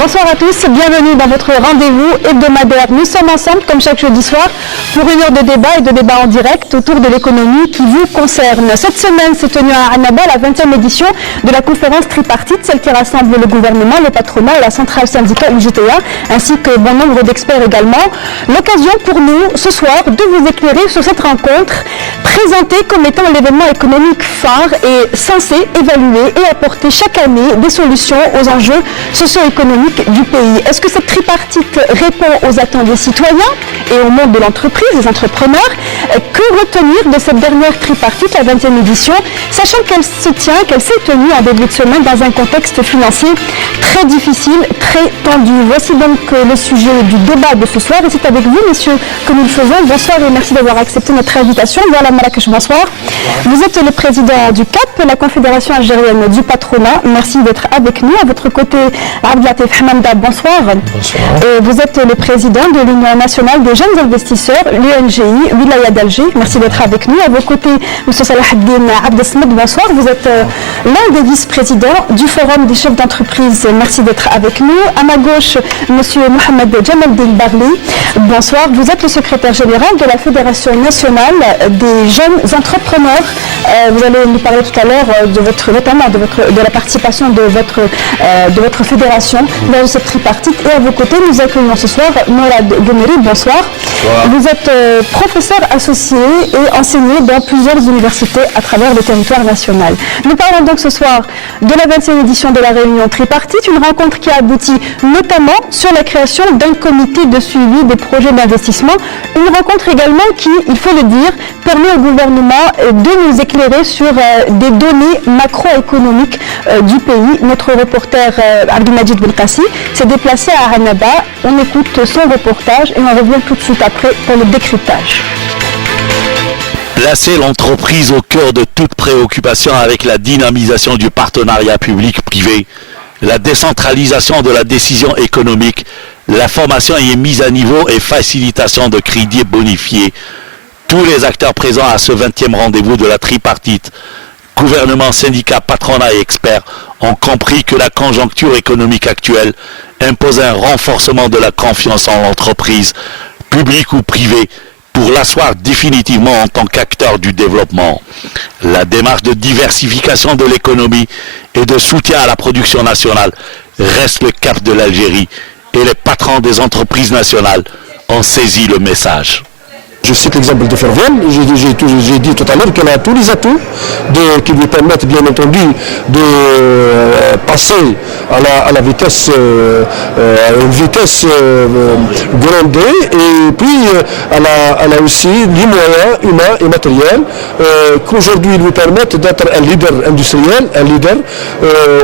Bonsoir à tous, bienvenue dans votre rendez-vous hebdomadaire. Nous sommes ensemble, comme chaque jeudi soir, pour une heure de débat et de débat en direct autour de l'économie qui vous concerne. Cette semaine s'est tenue à Annaba la 20e édition de la conférence tripartite, celle qui rassemble le gouvernement, le patronat et la centrale syndicale UGTA, ainsi que bon nombre d'experts également. L'occasion pour nous, ce soir, de vous éclairer sur cette rencontre, présentée comme étant l'événement économique phare et censé évaluer et apporter chaque année des solutions aux enjeux socio-économiques du pays. Est-ce que cette tripartite répond aux attentes des citoyens et au monde de l'entreprise, des entrepreneurs? Que retenir de cette dernière tripartite, la 20e édition, sachant qu'elle s'est tenue en début de semaine dans un contexte financier très difficile, très tendu. Voici donc le sujet du débat de ce soir et c'est avec vous, messieurs, que nous le faisons. Bonsoir et merci d'avoir accepté notre invitation. Voilà Marrakech, bonsoir. Vous êtes le président du CAP, la Confédération algérienne du patronat. Merci d'être avec nous. À votre côté, Abdelatif Hamamda, bonsoir. Bonsoir. Vous êtes le président de l'Union nationale des jeunes investisseurs, l'UNGI, Wilaya d'Alger. Merci d'être avec nous. À vos côtés, M. Salah Ad-Din Abdesmed, bonsoir. Vous êtes l'un des vice-présidents du Forum des chefs d'entreprise. Merci d'être avec nous. À ma gauche, M. Mohamed Jamaldin Barli, bonsoir. Vous êtes le secrétaire général de la Fédération nationale des jeunes entrepreneurs. Vous allez nous parler tout à l'heure notamment de la participation de votre fédération dans cette tripartite. Et à vos côtés, nous accueillons ce soir Morad Ghemeri, bonsoir. Bonsoir. Vous êtes professeur associé et enseigné dans plusieurs universités à travers le territoire national. Nous parlons donc ce soir de la 20e édition de la réunion tripartite, une rencontre qui a abouti notamment sur la création d'un comité de suivi des projets d'investissement. Une rencontre également qui, il faut le dire, permet au gouvernement de nous éclairer sur des données macroéconomiques du pays. Notre reporter Abdelmajid Belkassi s'est déplacé à Annaba. On écoute son reportage et on revient tout de suite après pour le décryptage. Placer l'entreprise au cœur de toute préoccupation avec la dynamisation du partenariat public-privé, la décentralisation de la décision économique, la formation et mise à niveau et facilitation de crédits bonifiés. Tous les acteurs présents à ce 20e rendez-vous de la tripartite, gouvernement, syndicats, patronat et experts, ont compris que la conjoncture économique actuelle impose un renforcement de la confiance en l'entreprise, publique ou privée, pour l'asseoir définitivement en tant qu'acteur du développement. La démarche de diversification de l'économie et de soutien à la production nationale reste le cap de l'Algérie et les patrons des entreprises nationales ont saisi le message. Je cite l'exemple de Fervial, j'ai dit tout à l'heure qu'elle a tous les atouts qui lui permettent bien entendu de passer à la vitesse, à une vitesse grandée, et puis elle a aussi les moyens humains et matériels qu'aujourd'hui lui permettent d'être un leader industriel, un leader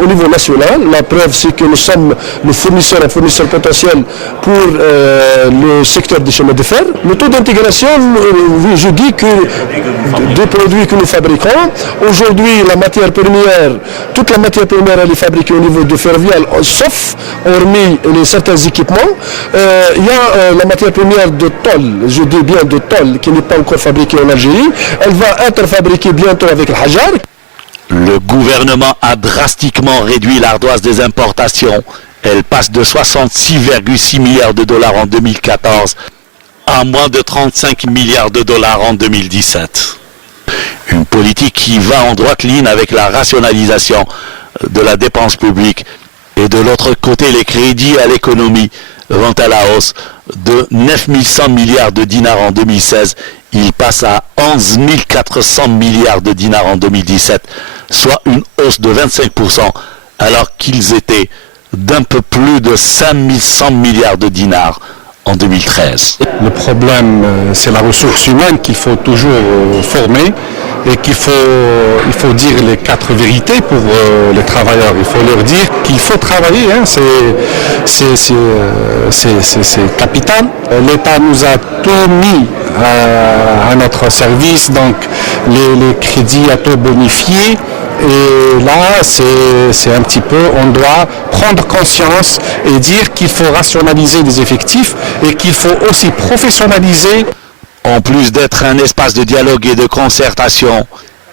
au niveau national. La preuve c'est que nous sommes un fournisseur potentiel pour le secteur des chemins de fer. Le taux d'intégration, je dis que des produits que nous fabriquons, aujourd'hui la matière première, toute la matière première elle est fabriquée au niveau de Fervial, sauf hormis certains équipements. Il y a la matière première de tôle, je dis bien de tôle, qui n'est pas encore fabriquée en Algérie. Elle va être fabriquée bientôt avec le Hajar. Le gouvernement a drastiquement réduit l'ardoise des importations. Elle passe de 66,6 milliards de dollars en 2014 à moins de 35 milliards de dollars en 2017. Une politique qui va en droite ligne avec la rationalisation de la dépense publique et de l'autre côté les crédits à l'économie vont à la hausse de 9 100 milliards de dinars en 2016. Ils passent à 11 400 milliards de dinars en 2017, soit une hausse de 25% alors qu'ils étaient d'un peu plus de 5 100 milliards de dinars en 2013. Le problème, c'est la ressource humaine qu'il faut toujours former et qu'il faut dire les 4 vérités pour les travailleurs. Il faut leur dire qu'il faut travailler, hein. C'est capital. L'État nous a tout mis à notre service, donc les crédits à taux bonifiés. Et là, c'est un petit peu, on doit prendre conscience et dire qu'il faut rationaliser les effectifs et qu'il faut aussi professionnaliser. En plus d'être un espace de dialogue et de concertation,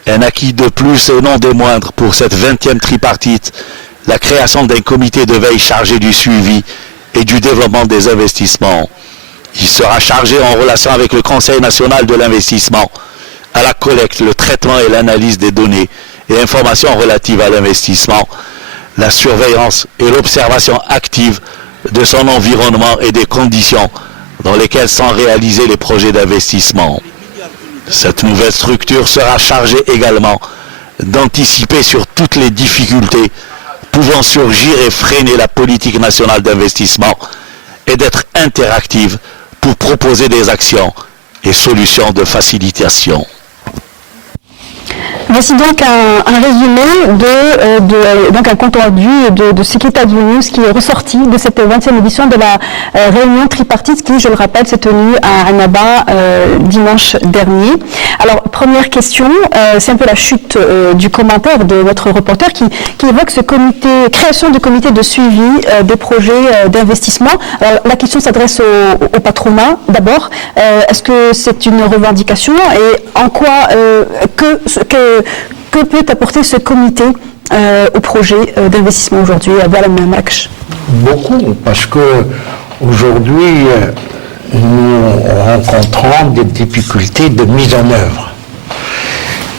un acquis de plus et non des moindres pour cette 20e tripartite, la création d'un comité de veille chargé du suivi et du développement des investissements. Il sera chargé en relation avec le Conseil national de l'investissement à la collecte, le traitement et l'analyse des données et informations relatives à l'investissement, la surveillance et l'observation active de son environnement et des conditions dans lesquelles sont réalisés les projets d'investissement. Cette nouvelle structure sera chargée également d'anticiper sur toutes les difficultés pouvant surgir et freiner la politique nationale d'investissement et d'être interactive pour proposer des actions et solutions de facilitation. Voici donc un résumé donc un compte rendu de ce qui est advenu, ce qui est ressorti de cette 20e édition de la réunion tripartite qui, je le rappelle, s'est tenue à Annaba dimanche dernier. Alors, première question, c'est un peu la chute du commentaire de votre reporter qui évoque ce comité, création de comité de suivi des projets d'investissement. Alors, la question s'adresse au patronat d'abord. Est-ce que c'est une revendication et en quoi que peut apporter ce comité au projet d'investissement aujourd'hui à Balam-Maksh? Beaucoup, parce que aujourd'hui, nous rencontrons des difficultés de mise en œuvre.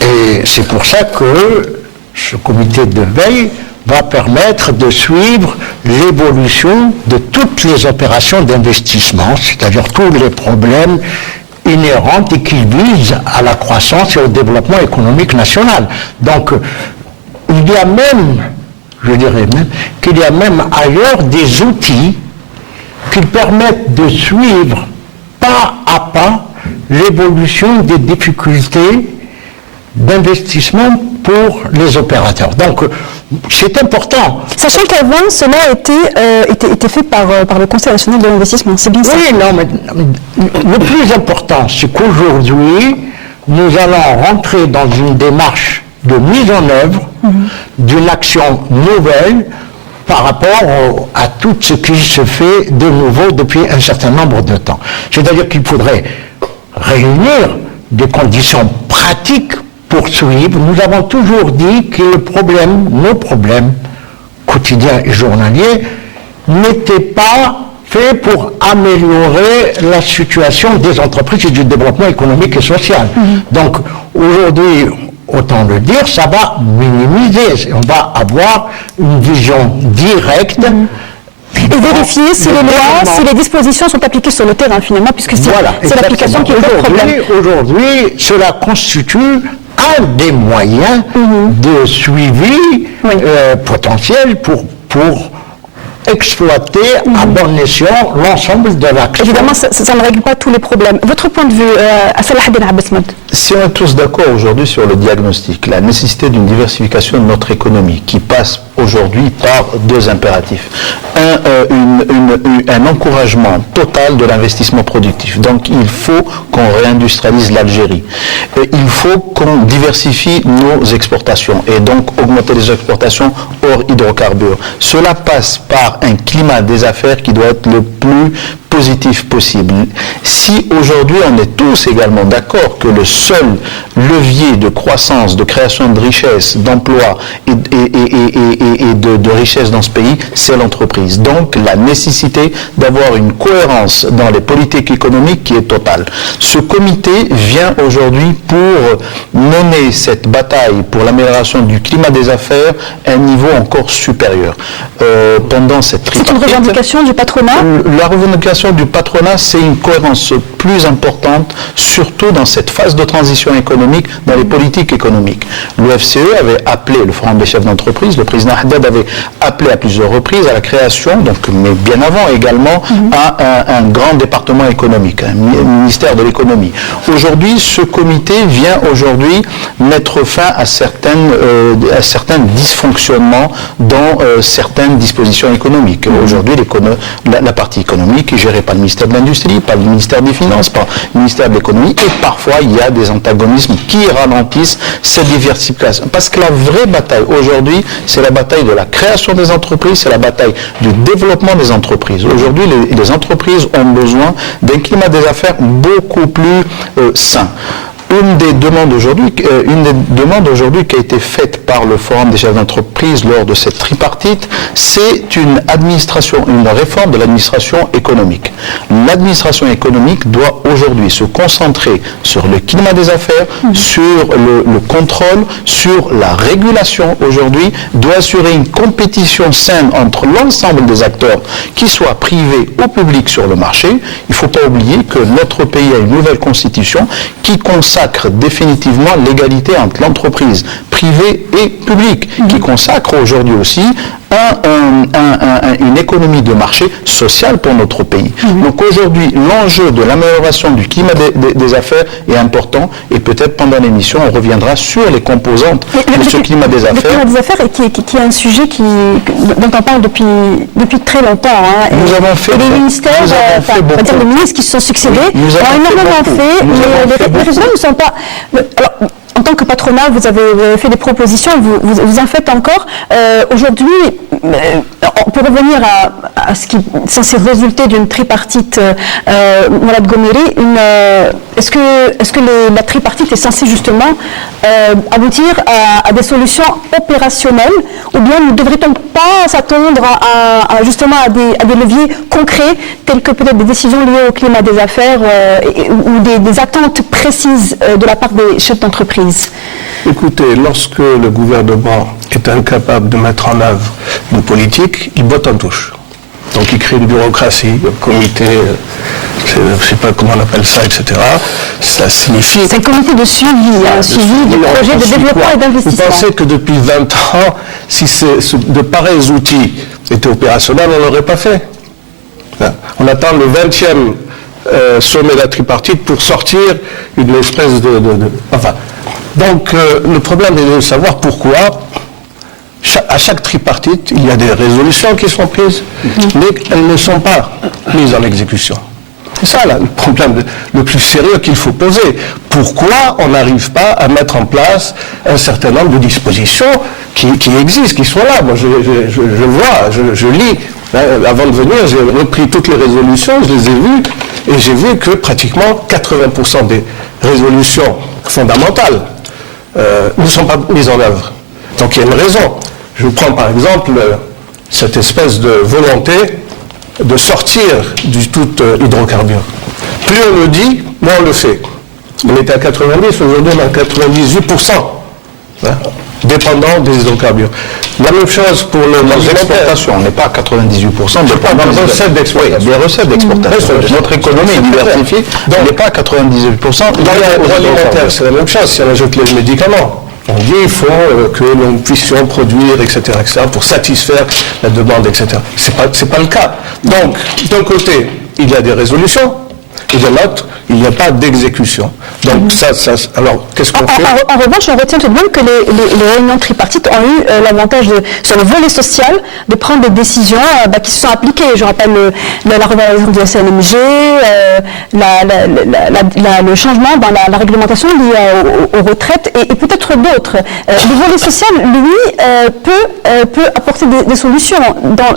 Et c'est pour ça que ce comité de veille va permettre de suivre l'évolution de toutes les opérations d'investissement, c'est-à-dire tous les problèmes inhérentes et qui visent à la croissance et au développement économique national. Donc, il y a même, je dirais même, qu'il y a même ailleurs des outils qui permettent de suivre pas à pas l'évolution des difficultés d'investissement pour les opérateurs. Donc, c'est important. Sachant qu'avant, cela était fait par le Conseil national de l'investissement, c'est bien ça? Oui, non, mais le plus important, c'est qu'aujourd'hui, nous allons rentrer dans une démarche de mise en œuvre d'une action nouvelle par rapport à tout ce qui se fait de nouveau depuis un certain nombre de temps. C'est-à-dire qu'il faudrait réunir des conditions pratiques pour suivre. Nous avons toujours dit que nos problèmes quotidiens et journaliers n'étaient pas faits pour améliorer la situation des entreprises et du développement économique et social. Donc aujourd'hui, autant le dire, ça va minimiser. On va avoir une vision directe. Et vérifier si les lois, si les dispositions sont appliquées sur le terrain finalement, puisque c'est l'application qui est le problème. Aujourd'hui, cela constitue un des moyens de suivi potentiel pour exploiter à bon escient l'ensemble de l'action. Évidemment, ça ne règle pas tous les problèmes. Votre point de vue, à Salah Haddad Abbasmad? Si on est tous d'accord aujourd'hui sur le diagnostic, la nécessité d'une diversification de notre économie qui passe aujourd'hui par deux impératifs. Un encouragement total de l'investissement productif. Donc il faut qu'on réindustrialise l'Algérie. Il faut qu'on diversifie nos exportations et donc augmenter les exportations hors hydrocarbures. Cela passe par un climat des affaires qui doit être le plus positif possible. Si aujourd'hui on est tous également d'accord que le seul levier de croissance, de création de richesse, d'emploi et de richesse dans ce pays, c'est l'entreprise. Donc la nécessité d'avoir une cohérence dans les politiques économiques qui est totale. Ce comité vient aujourd'hui pour mener cette bataille pour l'amélioration du climat des affaires à un niveau encore supérieur. Pendant cette tripartite, c'est une revendication du patronat? La revendication du patronat, c'est une cohérence plus importante, surtout dans cette phase de transition économique, dans les politiques économiques. L'UFCE avait appelé, le Forum des chefs d'entreprise, le président Haddad avait appelé à plusieurs reprises à la création, donc, mais bien avant également, à un grand département économique, un ministère de l'économie. Aujourd'hui, ce comité vient aujourd'hui mettre fin à certains dysfonctionnements dans certaines dispositions économiques. Aujourd'hui, la partie économique est gérée par le ministère de l'Industrie, par le ministère des Finances, par le ministère de l'Économie, et parfois il y a des antagonismes qui ralentissent cette diversification. Parce que la vraie bataille aujourd'hui, c'est la bataille de la création des entreprises, c'est la bataille du développement des entreprises. Aujourd'hui, les entreprises ont besoin d'un climat des affaires beaucoup plus sain. une des demandes aujourd'hui qui a été faite par le Forum des chefs d'entreprise lors de cette tripartite, c'est une réforme de l'administration économique. L'administration économique doit aujourd'hui se concentrer sur le climat des affaires, sur le contrôle, sur la régulation aujourd'hui, doit assurer une compétition saine entre l'ensemble des acteurs, qu'ils soient privés ou publics sur le marché. Il ne faut pas oublier que notre pays a une nouvelle constitution qui consacre définitivement l'égalité entre l'entreprise privée et publique, qui consacre aujourd'hui aussi une économie de marché sociale pour notre pays. Donc aujourd'hui, l'enjeu de l'amélioration du climat des affaires est important, et peut-être pendant l'émission, on reviendra sur les composantes de ce climat des affaires. Le climat des affaires, qui est un sujet dont on parle depuis très longtemps. Hein. Nous avons fait, les ministères, les ministres qui se sont succédés, ont énormément fait, mais les résultats ne sont pas... Alors, en tant que patronat, vous avez fait des propositions, vous en faites encore. Aujourd'hui, on peut revenir à ce qui est censé résulter d'une tripartite Mourad Ghomeri. Est-ce que la tripartite est censée justement aboutir à des solutions opérationnelles, ou bien ne devrait-on pas s'attendre justement à des leviers concrets, tels que peut-être des décisions liées au climat des affaires ou des attentes précises de la part des chefs d'entreprise? Écoutez, lorsque le gouvernement est incapable de mettre en œuvre une politique, il botte en touche. Donc il crée une bureaucratie, un comité, je ne sais pas comment on appelle ça, etc. Ça signifie... C'est un comité de suivi, suivi des projets de développement et d'investissement. Vous pensez que depuis 20 ans, si de pareils outils étaient opérationnels, on ne l'aurait pas fait? On attend le 20e sommet de la tripartite pour sortir une espèce enfin... Donc, le problème est de savoir pourquoi, à chaque tripartite, il y a des résolutions qui sont prises, mais elles ne sont pas mises en exécution. C'est ça, là, le problème le plus sérieux qu'il faut poser. Pourquoi on n'arrive pas à mettre en place un certain nombre de dispositions qui existent, qui sont là? Moi, je vois, je lis. Avant de venir, j'ai repris toutes les résolutions, je les ai vues, et j'ai vu que pratiquement 80% des résolutions fondamentales ne sont pas mises en œuvre. Donc il y a une raison. Je prends par exemple cette espèce de volonté de sortir du tout hydrocarbure. Plus on le dit, moins on le fait. On était à 90, aujourd'hui on est à 98%. Dépendant des hydrocarbures. La même chose pour les exportations. On n'est pas à 98% dépendant des recettes d'exportation. Des recettes d'exportation. Notre économie est diversifiée, on n'est pas à 98%. Dans l'agroalimentaire, c'est la même chose. Si on ajoute les médicaments, on dit qu'il faut que nous puissions produire, etc., pour satisfaire la demande, etc. C'est pas le cas. Donc, d'un côté, il y a des résolutions, et de l'autre, il n'y a pas d'exécution. Donc alors, qu'est-ce qu'on fait? En revanche, on retient tout de même que les réunions tripartites ont eu l'avantage, sur le volet social, de prendre des décisions qui se sont appliquées. Je rappelle la revalorisation de la CNMG, le changement dans la réglementation liée aux retraites et peut-être d'autres. Le volet social, lui, peut apporter des solutions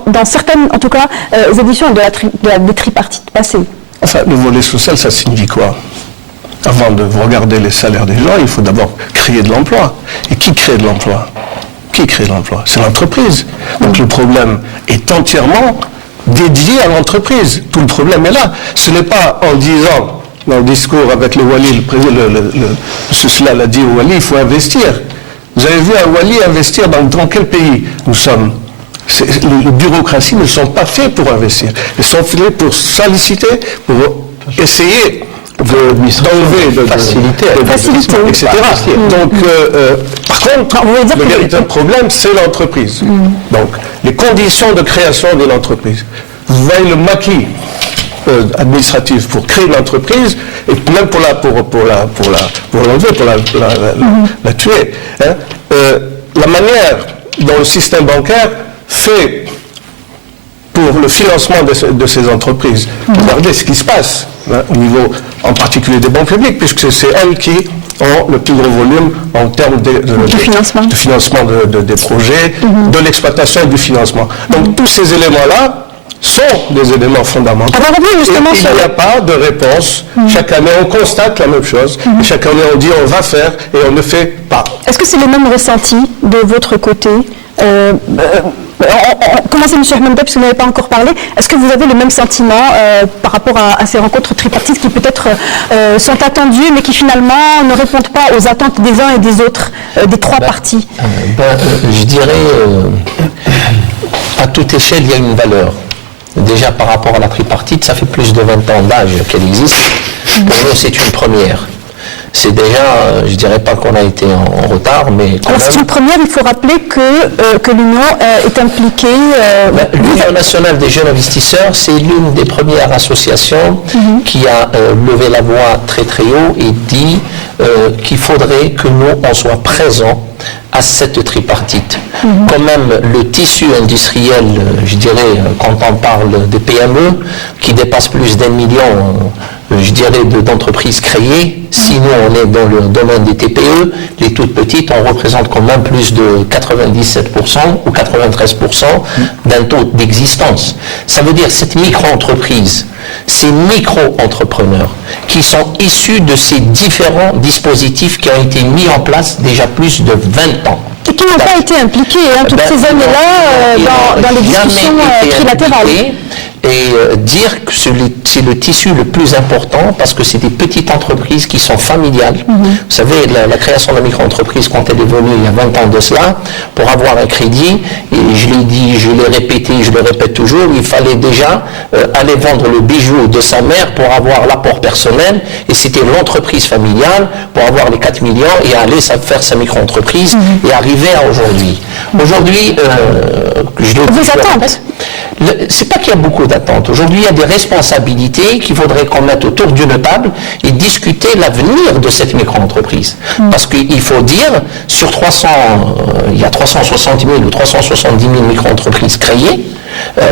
dans certaines, en tout cas, éditions des tripartites passées. Enfin, le volet social, ça signifie quoi? Avant de regarder les salaires des gens, il faut d'abord créer de l'emploi. Et qui crée de l'emploi? Qui crée de l'emploi? C'est l'entreprise. Donc le problème est entièrement dédié à l'entreprise. Tout le problème est là. Ce n'est pas en disant, dans le discours avec le Wali, M. Cela l'a dit au Wali, il faut investir. Vous avez vu un Wali investir dans quel pays nous sommes? Les bureaucraties ne sont pas faites pour investir. Elles sont faites pour solliciter, pour essayer d'enlever, de faciliter, etc. Donc, par contre, le véritable problème, c'est l'entreprise. Donc, les conditions de création de l'entreprise. Vous voyez le maquis administratif pour créer une entreprise, et même pour l'enlever, pour la tuer. Hein. La manière dont le système bancaire fait pour le financement de ces entreprises. Regardez ce qui se passe au niveau, en particulier des banques publiques, puisque c'est elles qui ont le plus gros volume en termes de financement des projets, de l'exploitation et du financement. Donc tous ces éléments-là sont des éléments fondamentaux. Alors, justement, et il n'y a pas de réponse. Chaque année, on constate la même chose. Et chaque année, on dit on va faire et on ne fait pas. Est-ce que c'est les mêmes ressentis de votre côté commencez, M. Ahmed, parce que vous n'avez pas encore parlé. Est-ce que vous avez le même sentiment par rapport à ces rencontres tripartites qui peut-être sont attendues, mais qui finalement ne répondent pas aux attentes des uns et des autres, des trois partis? Je dirais, à toute échelle, il y a une valeur. Déjà, par rapport à la tripartite, ça fait plus de 20 ans d'âge qu'elle existe. Pour nous, c'est une première. C'est déjà, je ne dirais pas qu'on a été en retard, mais quand Alors même... c'est une première, il faut rappeler que l'Union est impliquée... L'Union nationale des jeunes investisseurs, c'est l'une des premières associations qui a levé la voix très très haut et dit qu'il faudrait que nous, on soit présents à cette tripartite. Quand même, le tissu industriel, je dirais, quand on parle des PME, qui dépasse plus d'1 million, je dirais, d'entreprises créées, si nous, on est dans le domaine des TPE, les toutes petites, on représente quand même plus de 97% ou 93% d'un taux d'existence. Ça veut dire cette micro-entreprise, ces micro-entrepreneurs qui sont issus de ces différents dispositifs qui ont été mis en place déjà plus de 20 ans. Et qui n'ont pas été impliqués toutes ces années-là dans les discussions trilatérales. Et dire que c'est le tissu le plus important parce que c'est des petites entreprises qui sont familiales. Vous savez, la création de la micro-entreprise, quand elle est venue il y a 20 ans de cela, pour avoir un crédit, et je l'ai dit, je l'ai répété, je le répète toujours, il fallait déjà aller vendre le bijou de sa mère pour avoir l'apport personnel, et c'était l'entreprise familiale pour avoir les 4 millions et aller faire sa micro-entreprise et arriver à aujourd'hui. Aujourd'hui, je le dis... Vous attendez. C'est pas qu'il y a beaucoup d'attentes. Aujourd'hui, il y a des responsabilités qu'il faudrait qu'on mette autour d'une table et discuter l'avenir de cette micro-entreprise. Parce qu'il faut dire, sur 300, il y a 360 000 ou 370 000 micro-entreprises créées,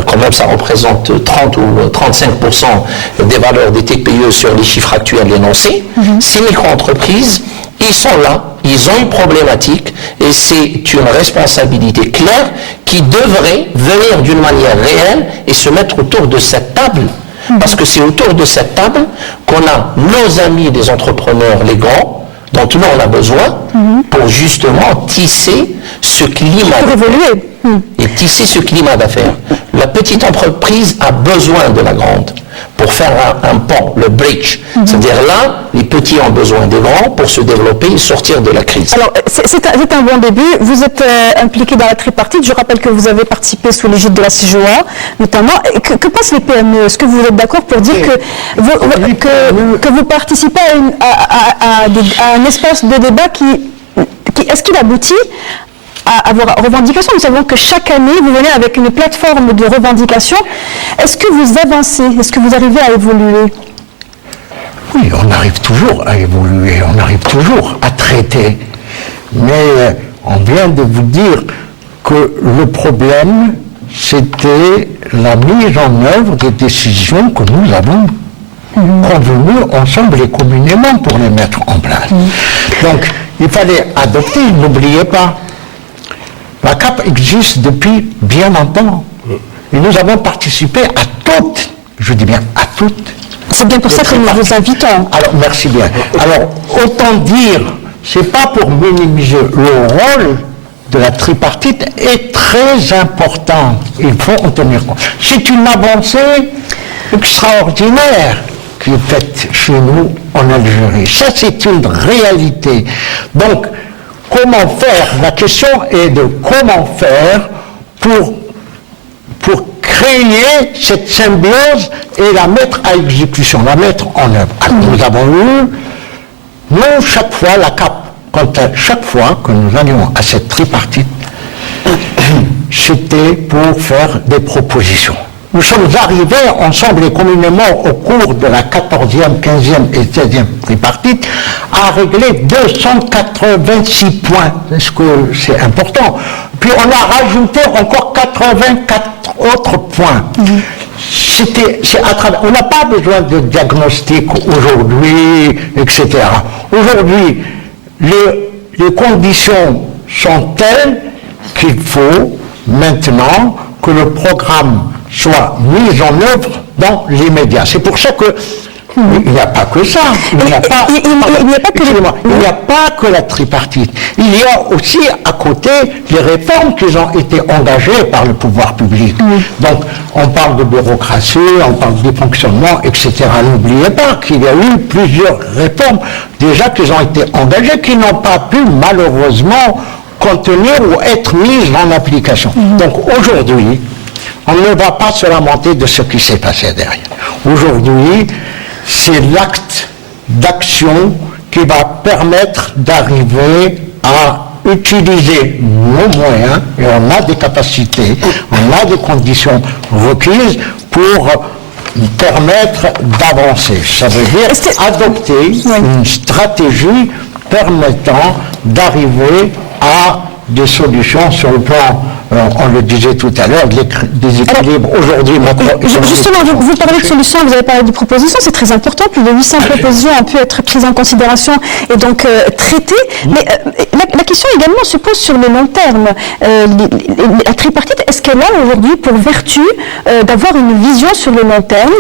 quand même ça représente 30 ou 35% des valeurs des TPE sur les chiffres actuels énoncés. Ces micro-entreprises, ils sont là, ils ont une problématique et c'est une responsabilité claire qui devrait venir d'une manière réelle et se mettre autour de cette table. Parce que c'est autour de cette table qu'on a nos amis des entrepreneurs, les grands, dont nous on a besoin pour justement tisser ce climat. Pour évoluer. Et tisser ce climat d'affaires. La petite entreprise a besoin de la grande pour faire un pont, le bridge. C'est-à-dire là, les petits ont besoin des grands pour se développer et sortir de la crise. Alors, c'est un bon début. Vous êtes impliqué dans la tripartite. Je rappelle que vous avez participé sous l'égide de la CJOA, notamment. Que pensent les PME? Est-ce que vous êtes d'accord pour dire que vous participez à un espace de débat qui est-ce qu'il aboutit à vos revendications? Nous savons que chaque année, vous venez avec une plateforme de revendications. Est-ce que vous avancez? Est-ce que vous arrivez à évoluer? Oui, on arrive toujours à évoluer, on arrive toujours à traiter. Mais on vient de vous dire que le problème, c'était la mise en œuvre des décisions que nous avons convenues ensemble et communément pour les mettre en place. Donc, il fallait adopter, n'oubliez pas, la CAP existe depuis bien longtemps. Et nous avons participé à toutes, je dis bien à toutes. C'est bien pour ça que nous vous invitons. Alors, merci bien. Alors, autant dire, c'est pas pour minimiser le rôle de la tripartite est très important. Il faut en tenir compte. C'est une avancée extraordinaire qui est faite chez nous en Algérie. Ça, c'est une réalité. Donc, comment faire? La question est de comment faire pour créer cette symbiose et la mettre à exécution, la mettre en œuvre. Alors, nous avons eu, nous, chaque fois, la CAP, chaque fois que nous allions à cette tripartite, c'était pour faire des propositions. Nous sommes arrivés ensemble et communément au cours de la 14e, 15e et 16e tripartite à régler 286 points. Est-ce que c'est important? Puis on a rajouté encore 84 autres points. On n'a pas besoin de diagnostic aujourd'hui, etc. Aujourd'hui, les conditions sont telles qu'il faut maintenant que le programme soient mises en œuvre dans l'immédiat. C'est pour ça que il n'y a pas que ça. Il n'y a pas que la tripartite. Il y a aussi à côté les réformes qui ont été engagées par le pouvoir public. Donc, on parle de bureaucratie, on parle de fonctionnement, etc. N'oubliez pas qu'il y a eu plusieurs réformes déjà qui ont été engagées, qui n'ont pas pu malheureusement contenir ou être mises en application. Donc aujourd'hui, on ne va pas se lamenter de ce qui s'est passé derrière. Aujourd'hui, c'est l'acte d'action qui va permettre d'arriver à utiliser nos moyens, et on a des capacités, on a des conditions requises pour permettre d'avancer. Ça veut dire adopter une stratégie permettant d'arriver à des solutions sur le plan, on le disait tout à l'heure, des équilibres aujourd'hui. Justement, vous parlez de solutions, vous avez parlé de propositions, c'est très important. Plus de 800 propositions ont pu être prises en considération et donc traitées. Mais la question également se pose sur le long terme. La tripartite, est-ce qu'elle a aujourd'hui pour vertu d'avoir une vision sur le long terme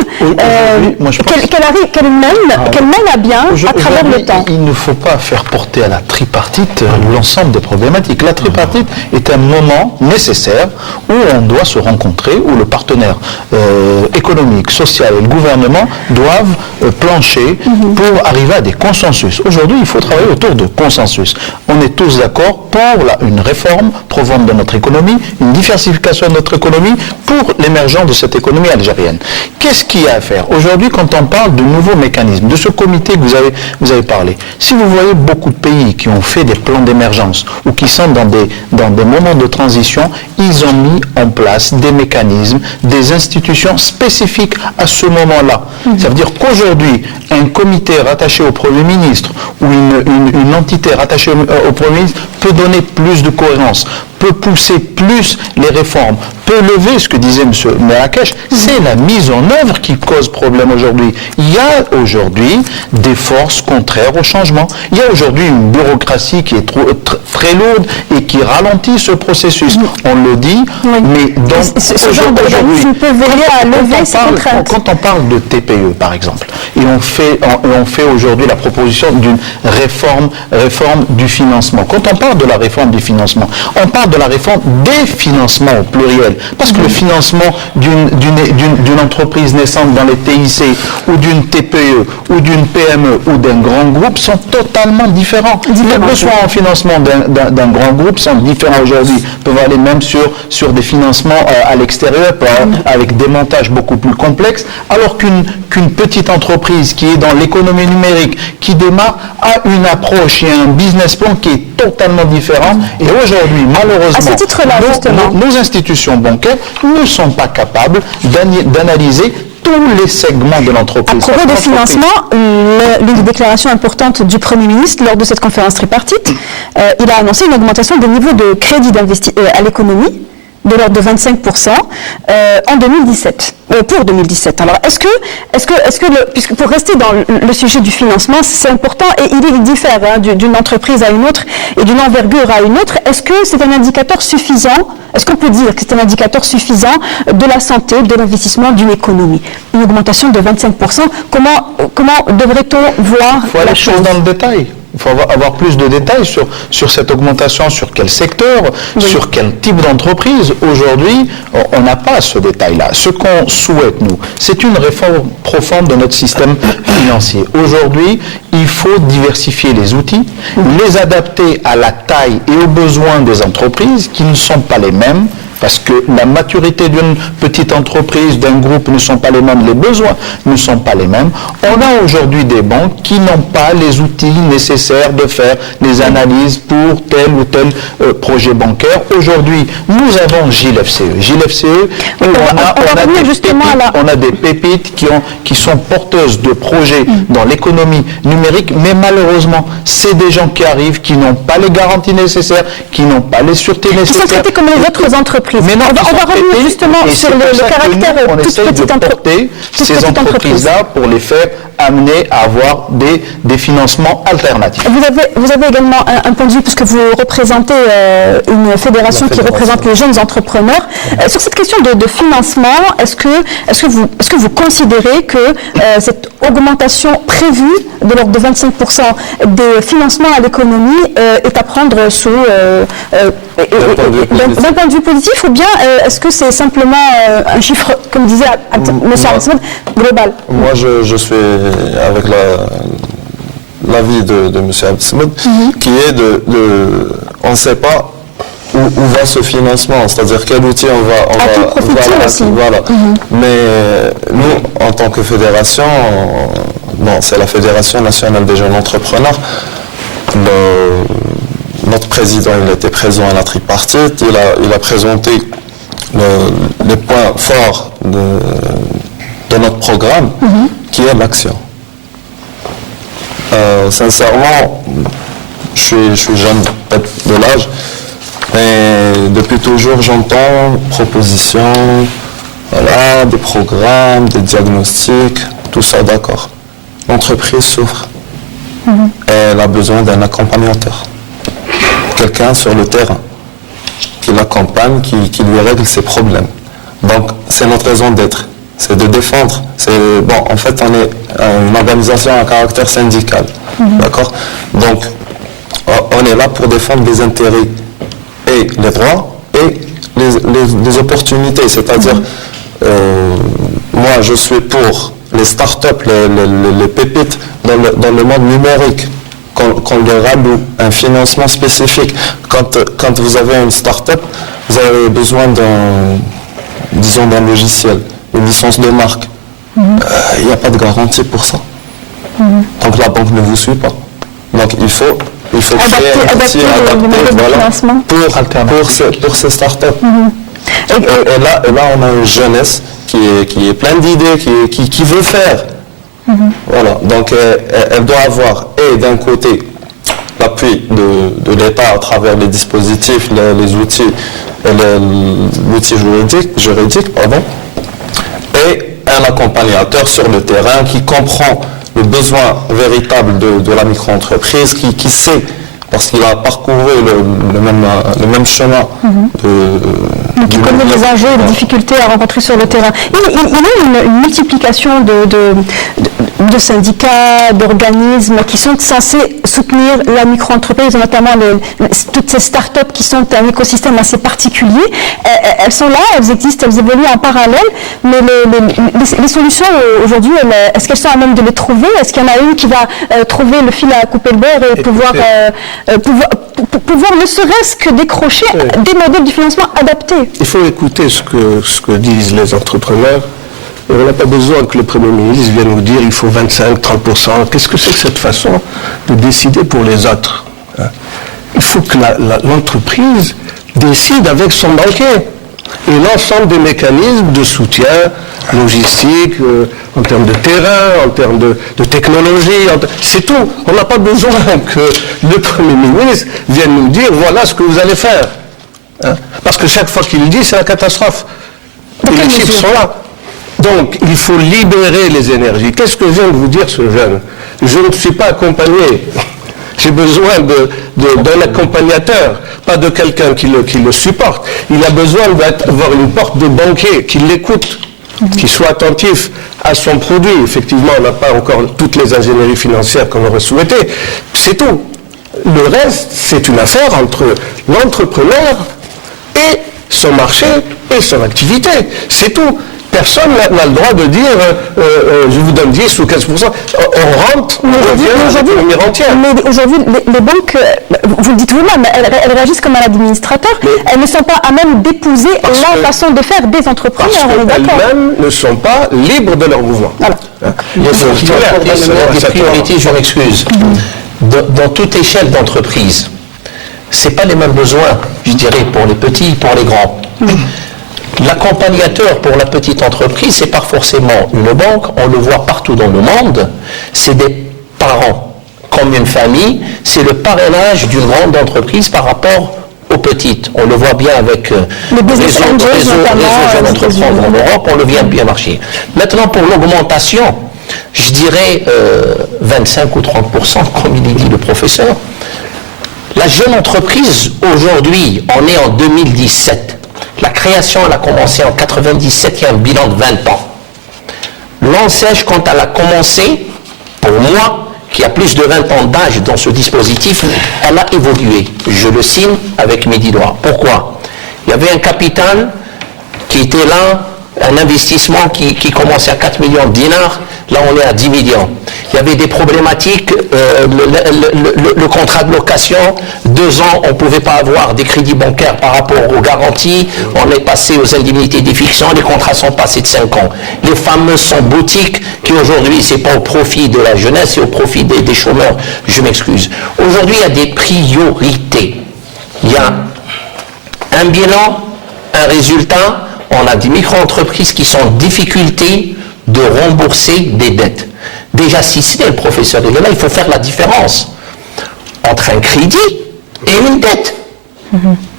qu'elle mène à bien à travers le temps? Il ne faut pas faire porter à la tripartite l'ensemble des problématiques. La tripartite est un moment nécessaire où on doit se rencontrer, où le partenaire économique, social et le gouvernement doivent plancher pour arriver à des consensus. Aujourd'hui, il faut travailler autour de consensus. On est tous d'accord pour une réforme profonde de notre économie, une diversification de notre économie pour l'émergence de cette économie algérienne. Qu'est-ce qu'il y a à faire? Aujourd'hui, quand on parle de nouveaux mécanismes, de ce comité que vous avez parlé, si vous voyez beaucoup de pays qui ont fait des plans d'émergence ou qui sont dans des moments de transition, ils ont mis en place des mécanismes, des institutions spécifiques à ce moment-là. Ça veut dire qu'aujourd'hui, un comité rattaché au Premier ministre ou une entité rattachée au Premier ministre peut donner plus de cohérence, peut pousser plus les réformes, peut lever ce que disait M. Marrakech, c'est la mise en œuvre qui cause problème aujourd'hui. Il y a aujourd'hui des forces contraires au changement. Il y a aujourd'hui une bureaucratie qui est très lourde et qui ralentit ce processus. On le dit, mais ce genre d'organisme peut veiller à lever ces contraintes. Quand on parle de TPE, par exemple, et on fait aujourd'hui la proposition d'une réforme du financement. Quand on parle de la réforme du financement, on parle de la réforme des financements au pluriel. Parce que le financement d'une entreprise naissante dans les TIC ou d'une TPE ou d'une PME ou d'un grand groupe sont totalement différents. Les besoins en financement d'un grand groupe sont différents aujourd'hui. Peuvent aller même sur des financements à l'extérieur avec des montages beaucoup plus complexes, alors qu'une petite entreprise qui est dans l'économie numérique, qui démarre, a une approche et un business plan qui est totalement différent. Et aujourd'hui, malheureusement, à ce titre-là, nos institutions bancaires ne sont pas capables d'analyser tous les segments de l'entreprise. À propos de financement, l'une des déclarations importantes du Premier ministre lors de cette conférence tripartite, il a annoncé une augmentation des niveaux de crédit à l'économie de l'ordre de 25% en 2017, pour 2017. Alors, puisque pour rester dans le sujet du financement, c'est important et il diffère d'une entreprise à une autre et d'une envergure à une autre. Est-ce que c'est un indicateur suffisant? Est-ce qu'on peut dire que c'est un indicateur suffisant de la santé, de l'investissement d'une économie? Une augmentation de 25%, comment devrait-on voir la chose? Dans le détail. Il faut avoir plus de détails sur cette augmentation, sur quel secteur, sur quel type d'entreprise. Aujourd'hui, on n'a pas ce détail-là. Ce qu'on souhaite, nous, c'est une réforme profonde de notre système financier. Aujourd'hui, il faut diversifier les outils, les adapter à la taille et aux besoins des entreprises qui ne sont pas les mêmes. Parce que la maturité d'une petite entreprise, d'un groupe ne sont pas les mêmes, les besoins ne sont pas les mêmes. On a aujourd'hui des banques qui n'ont pas les outils nécessaires de faire les analyses pour tel ou tel projet bancaire. Aujourd'hui, nous avons GILFCE. GILFCE, on a des pépites qui sont porteuses de projets dans l'économie numérique, mais malheureusement, c'est des gens qui arrivent, qui n'ont pas les garanties nécessaires, qui n'ont pas les sûretés nécessaires. Qui sont traités comme les autres entreprises. entreprise. Mais non, on va revenir justement et sur c'est pour le ça que caractère nous, on toute essaye de petite porter ces entreprises-là pour les faire amener à avoir des financements alternatifs. Vous avez également un point de vue, puisque vous représentez une fédération qui représente les jeunes entrepreneurs. Sur cette question de financement, est-ce que vous considérez que cette augmentation prévue de l'ordre de 25% des financements à l'économie est à prendre sous d'un point de vue positif, ou bien est-ce que c'est simplement un chiffre, comme disait M. Abdesmed, global? Moi, je suis avec l'avis de M. Abdesmed, qui est on ne sait pas où va ce financement, c'est-à-dire quel outil on va aussi. Voilà. Mais nous, en tant que fédération, c'est la Fédération nationale des jeunes entrepreneurs. Notre président, il était présent à la tripartite, il a présenté les points forts de notre programme, qui est l'action. Sincèrement, je suis jeune peut-être de l'âge, mais depuis toujours j'entends propositions, voilà, des programmes, des diagnostics, tout ça d'accord. L'entreprise souffre. Elle a besoin d'un accompagnateur. Quelqu'un sur le terrain qui l'accompagne, qui lui règle ses problèmes. Donc c'est notre raison d'être, c'est de défendre. En fait on est une organisation à caractère syndical, d'accord. Donc on est là pour défendre les intérêts et les droits et les opportunités, c'est-à-dire moi je suis pour les start-up, les pépites dans le monde numérique, qu'on leur alloue un financement spécifique. Quand vous avez une start-up, vous avez besoin d'un logiciel, une licence de marque. Il n'y a pas de garantie pour ça. Donc la banque ne vous suit pas. Donc il faut créer un outil adapté pour ces start-up. Et là, on a une jeunesse qui est pleine d'idées, qui veut faire. Voilà, donc elle doit avoir, et d'un côté, l'appui de l'État à travers les dispositifs, les outils, l'outil juridique, et un accompagnateur sur le terrain qui comprend le besoin véritable de la micro-entreprise, qui sait, parce qu'il a parcouru le même chemin. Qui connaît les enjeux et les difficultés à rencontrer sur le terrain. Il y a une multiplication de syndicats, d'organismes qui sont censés soutenir la micro-entreprise, notamment toutes ces start-up qui sont un écosystème assez particulier. Elles sont là, elles existent, elles évoluent en parallèle, mais les solutions aujourd'hui, est-ce qu'elles sont à même de les trouver? Est-ce qu'il y en a une qui va trouver le fil à couper le beurre et pouvoir ne serait-ce que décrocher des modèles de financement adaptés? Il faut écouter ce que disent les entrepreneurs. Et on n'a pas besoin que le Premier ministre vienne nous dire il faut 25-30%. Qu'est-ce que c'est que cette façon de décider pour les autres? Il faut que l'entreprise décide avec son banquier. Et l'ensemble des mécanismes de soutien logistique, en termes de terrain, en termes de technologie, c'est tout. On n'a pas besoin que le Premier ministre vienne nous dire voilà ce que vous allez faire. Parce que chaque fois qu'il le dit, c'est la catastrophe. Et les chiffres sont là. Donc, il faut libérer les énergies. Qu'est-ce que vient de vous dire ce jeune? Je ne suis pas accompagné. J'ai besoin d'un accompagnateur, pas de quelqu'un qui le supporte. Il a besoin d'avoir une porte de banquier qui l'écoute, qui soit attentif à son produit. Effectivement, on n'a pas encore toutes les ingénieries financières qu'on aurait souhaité. C'est tout. Le reste, c'est une affaire entre l'entrepreneur et son marché et son activité. C'est tout. Personne n'a le droit de dire je vous donne 10 ou 15%. On rentre, on revient à l'économie entière. Mais aujourd'hui, les banques, vous le dites vous-même, elles réagissent comme un administrateur. Elles ne sont pas à même d'épouser la façon de faire des entrepreneurs. Parce qu'elles-mêmes ne sont pas libres de leur mouvement. Voilà. Pour donner des priorités, je m'excuse. Dans toute échelle d'entreprise, ce n'est pas les mêmes besoins, je dirais, pour les petits, pour les grands. L'accompagnateur pour la petite entreprise, c'est pas forcément une banque, on le voit partout dans le monde, c'est des parents. Comme une famille, c'est le parrainage d'une grande entreprise par rapport aux petites. On le voit bien avec les business angels, jeunes entreprendre en Europe, on le vient bien marcher. Maintenant, pour l'augmentation, je dirais 25 ou 30%, comme il dit le professeur. La jeune entreprise, aujourd'hui, on est en 2017. La création, elle a commencé en 97, il y a un bilan de 20 ans. L'ANSEJ, quand elle a commencé, pour moi, qui a plus de 20 ans d'âge dans ce dispositif, elle a évolué. Je le signe avec mes 10 doigts. Pourquoi? Il y avait un capital qui était là, un investissement qui commençait à 4 millions de dinars, là on est à 10 millions. Il y avait des problématiques, le contrat de location, 2 ans, on ne pouvait pas avoir des crédits bancaires par rapport aux garanties, on est passé aux indemnités d'éviction, les contrats sont passés de 5 ans. Les fameux sont boutiques qui aujourd'hui, c'est pas au profit de la jeunesse, c'est au profit des chômeurs, je m'excuse. Aujourd'hui, il y a des priorités. Il y a un bilan, un résultat. On a des micro-entreprises qui sont en difficulté de rembourser des dettes. Déjà, si c'était le professeur de là, il faut faire la différence entre un crédit et une dette.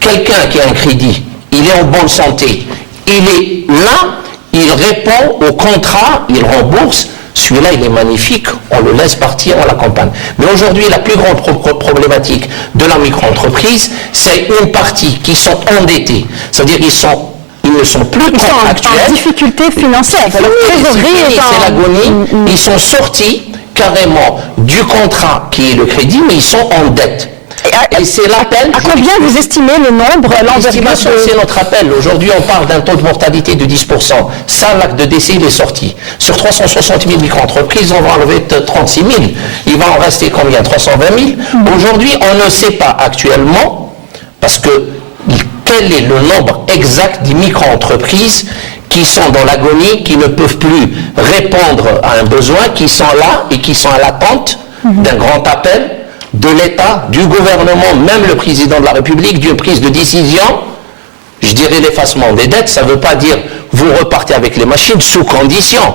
Quelqu'un qui a un crédit, il est en bonne santé, il est là, il répond au contrat, il rembourse. Celui-là, il est magnifique, on le laisse partir, on l'accompagne. Mais aujourd'hui, la plus grande problématique de la micro-entreprise, c'est une partie qui sont endettés. C'est-à-dire qu'ils ne sont plus contractuels. En difficulté financière. C'est l'agonie. Ils sont sortis carrément du contrat qui est le crédit, mais ils sont en dette. Et c'est l'appel. À combien vous estimez le nombre? L'estimation, c'est notre appel. Aujourd'hui, on parle d'un taux de mortalité de 10%. Ça, l'acte de décès, il est sorti. Sur 360 000 micro-entreprises, on va enlever 36 000. Il va en rester combien? 320 000. Aujourd'hui, on ne sait pas actuellement, parce que quel est le nombre exact des micro-entreprises qui sont dans l'agonie, qui ne peuvent plus répondre à un besoin, qui sont là et qui sont à l'attente d'un grand appel de l'État, du gouvernement, même le président de la République, d'une prise de décision. Je dirais l'effacement des dettes, ça ne veut pas dire vous repartez avec les machines sous condition.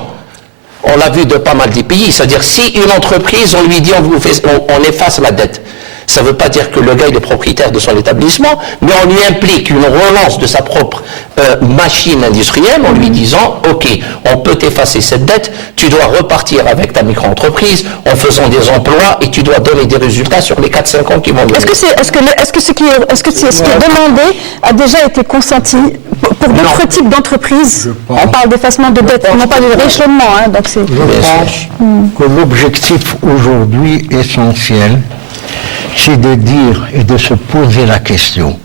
On l'a vu de pas mal des pays, c'est-à-dire si une entreprise, on lui dit on efface la dette. Ça ne veut pas dire que le gars il est propriétaire de son établissement, mais on lui implique une relance de sa propre machine industrielle en lui disant ok, on peut effacer cette dette, tu dois repartir avec ta micro-entreprise en faisant des emplois et tu dois donner des résultats sur les 4-5 ans qui vont venir. Est-ce que ce qui est demandé a déjà été consenti pour d'autres types d'entreprises? On parle d'effacement de dette, non pas de rééchelonnement. Donc je pense que l'objectif aujourd'hui essentiel, c'est de dire et de se poser la question,